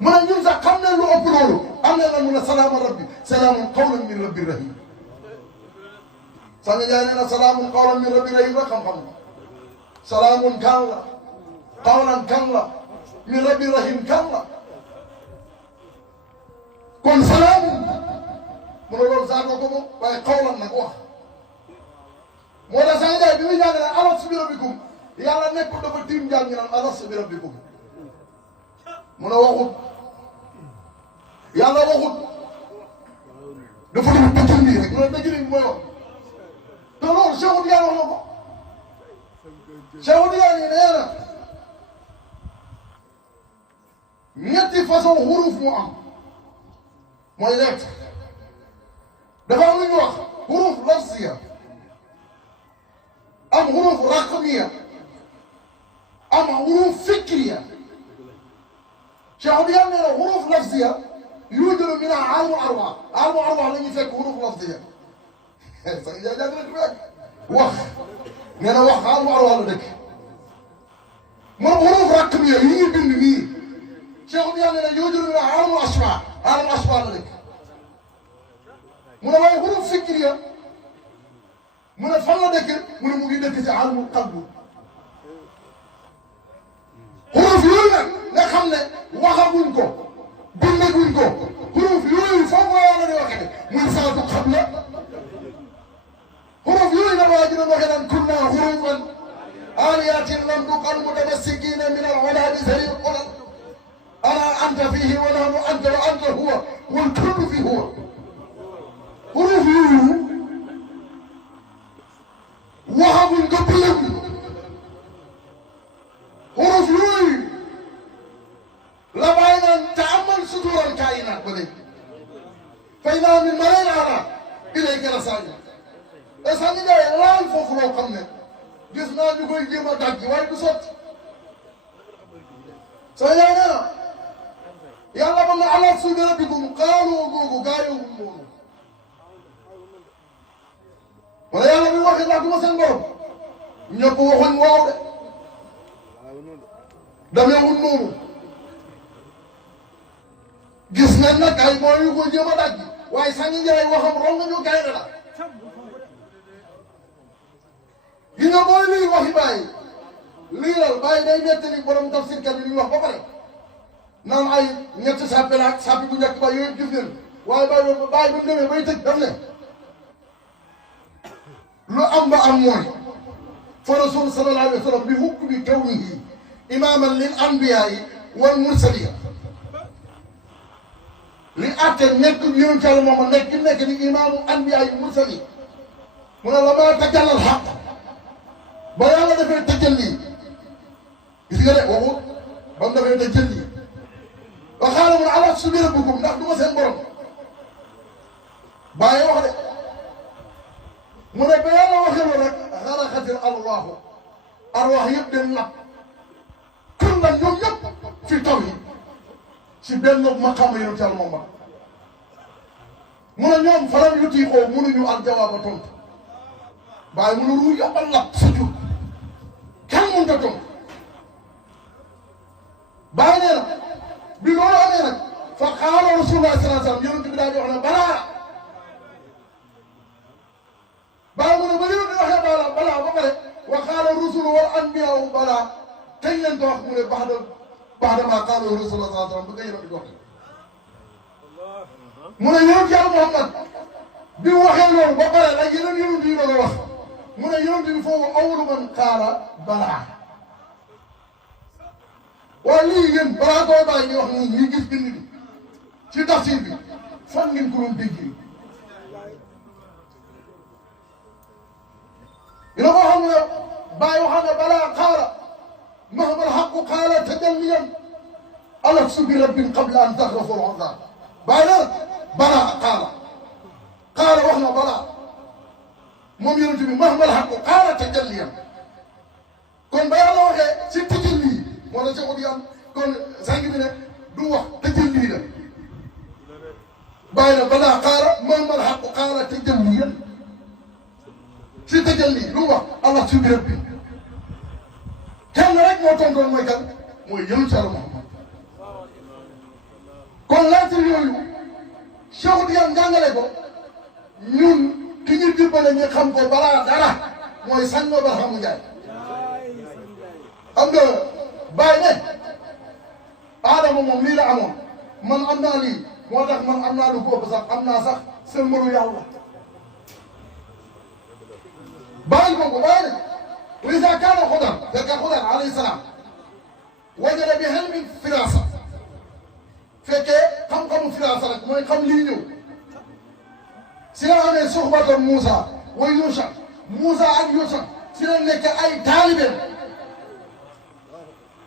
mu ne ñun sax xam ne lu ëpp loolu am na mu ne salaamu rabbi salaamun qawlan min rabbi rahim sanga jaay nee na salaamun qawlan min rabbi rahim rek xam-xam salaamun kan la qawlan kan la min rabbi rahim kan la kon salaamun mu ne loolu saako ko moom waaye qawlan nag wax moo tax sanga jaay bi muy jàngale alastu bi rabbikum yàlla nekkul dafa tiim jàng ñu naan alastu bi rabbikum mu ne waxut yàlla waxut dafa def dëjën nii rek mu ne dëjën nii mooy wax te loolu Cheikh Tidiane wax na ko Cheikh Tidiane nee na ñetti façon xuruf mu am mooy lettre dafa am lu ñuy wax xuruf lafziya am xuruf raqmiya am xuruf fikriya Cheikh Tidiane nee na xuruf lafziya yuujalu minhaa aalmu arwaax la ñuy fekk xuruf lafziya sax yaa jàng na rek wax nee na wax aalmu arwaax la dëkk moom xuruf raqmiya yi ñuy bind nii Cheikh Tidiane nee na yuujalu minhaa aalmu ashbaah la dëkk mu ne waaye xuruf fikriya mu ne fan la dëkk mu ne mu ngi dëkk ci aalmu qalbu xuruf yooyu nag nga xam ne waxaguñ ko bindaguñ ko xuruf yooyu foofu la war a di waxee muy saatu xabla xuruf yooyu nag waa ji doon waxee naan kunna xurufan aaliyatin lam tuqal mutamassikiina min al-ulaa bi sariir qulal ana anta fiihi wa nahnu anta wa anta huwa wal kullu fi huwa xuruf yooyu waxaguñ ko bindaguñ xuruf yooyu la bàyyi naan taamal sutural kaayinaat ba léegi fay naa min ma leen aaraat ilayka rasaa'il te sax ñu jaay laal foofu loo xam ne gis naa ñu koy jéem a daj waaye du sotti soo yaay nee na yàlla mën na alastu bi rabbikum qaaloo googu gaayowul noonu wala yàlla bi waxee ndax du ma seen borom ñëpp waxuñ waaw de demeewul noonu gis nañ nag ay mooy yu ko jéem a daj waaye Sangi Njaay waxam ronga ñu gaynde la gi nga mooy lii waxi bàyyi liiral bàyyi day nettali borom tafsirkat bi li wax ba pare naan ay ñetti sàppe la ak sàppi bu njëkk ba yooyu gis ngeen waaye bàyyi ba mu demee bay tëj daf ne lu am ba am mooy fa rasul sallallahu alayhi wa sallam bi hukmi kawnihi imaaman lil anbiyaa wal mursaliin li àtte nekk yonent Yàlla moom nekk ni imaamu anbiyaa yi mursaliin mu ne la maa tajallal xaq ba yàlla defee tajalli gis nga de waxut ba mu defee tajalli ba xaaral mu ne alastu bi rabbikum ndax du ma seen borom bàyyi wax de mu ne ba yàlla waxee loolu rek xaraxatil alwaaxu arwaax yëpp dem nag kër nag ñoom ñëpp fi taw yi si benn maqaama yonent Yàlla moom mu ne ñoom faram yu tiixoo mënuñu al jawaaba tontu bàyyi mu ne ruu yombal la sujud kenn mënut a tontu bàyyi nee na bi loolu amee nag fa qaala rasulullah sallallahu alayhi wa sallam yonent bi daal di wax ne balaa bàyyi mu ne ba yonent bi waxee balaa ba pare wa qaala rusulu wal anbiyaa balaa kañ leen ko wax mu ne ba'da maa qaala rasulullah sallallahu alayhi wa sallam ba nga yonent bi wax mu ne yonent Yàlla Muhammad bi mu waxee loolu ba pare nag yeneen yonent yi doon wax mu ne yonent bi foofu awwalu man qaala balaa waaye lii ngeen balaa koo bàyyi ñu wax nii ñuy gis bind bi ci tafsir bi fan ngeen ko doon déggee dina ko xam ne bàyyi wax ne balaa qaala mahma alxaqu qaala tajalliyan alastu bi rabbin qabla an taxrafa al-azab bàyyi na balaa qaala wax na balaa moom yonent bi mahma alxaqu qaala tajalliyan kon ba yàlla waxee si tajalli moo la Cheikh Oudiyane kon Sangi bi ne du wax tajalli la bàyyi na balaa qaala mahma alxaqu qaala tajalliyan si tajalli lu wax alastu bi rabbi kenn rek moo tontoon mooy kan mooy yonent Yàlla Muhammad kon lettre yooyu Cheikh Oudiyane jàngale ko ñun ki ñu dimbale ñu xam ko balaa dara mooy Sang Barhamu Njaay xam nga bàyyi ne Adama moom lii la amoon man am naa lii moo tax man am naa lu ko ëpp sax am naa sax seen mbaru yàlla bàyyi ko bàyyi ne وإذا كان خضر ذكر خضر عليه السلام وجد بحلم فراسة fekkee xam-xamu firasa rek mooy xam lii ñëw si la amee soxbatan Moussa wa Yuusa Moussa ak Yuusa si la nekk ay taalibeem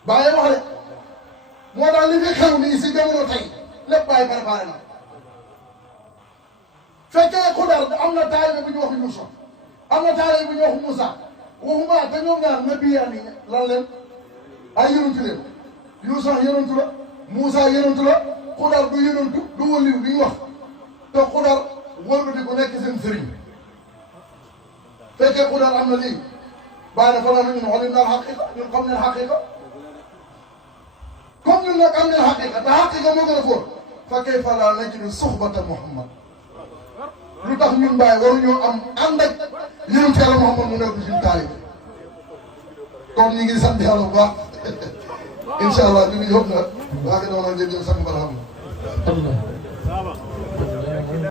bàyyi wax rek moo tax li fi xew nii si jamono tey lépp bàyyi préparé na fekkee Xudar am na taalibe bu ñu wax Yuusa am na taalibe bu ñu wax Moussa waxuma te ñoom ñaar nabiyaani lan leen ay yonantu leen Yuusa yonantu la Moussa yonantu la Xudar du yonantu du waliw li ñu wax te Xudar wëlbati ko nekk seen sëriñ fekkee Xudar am na lii bàyyi na fa la ñun xolim naal xaqiqa ñun xam neen xaqiqa comme ñun nag am neen xaqiqa te xaqiqa moo gën a fóot fa kayfa laa najidu suxbata Muhammad lu tax ñun bàyyi waruñoo am ànd ak yonent Yàlla Muhammad mu nekk suñu taalibe kon ñu ngi sant yàlla bu baax incha allah ñu ngi yóbbu nag waa ki doon jël Sang Barham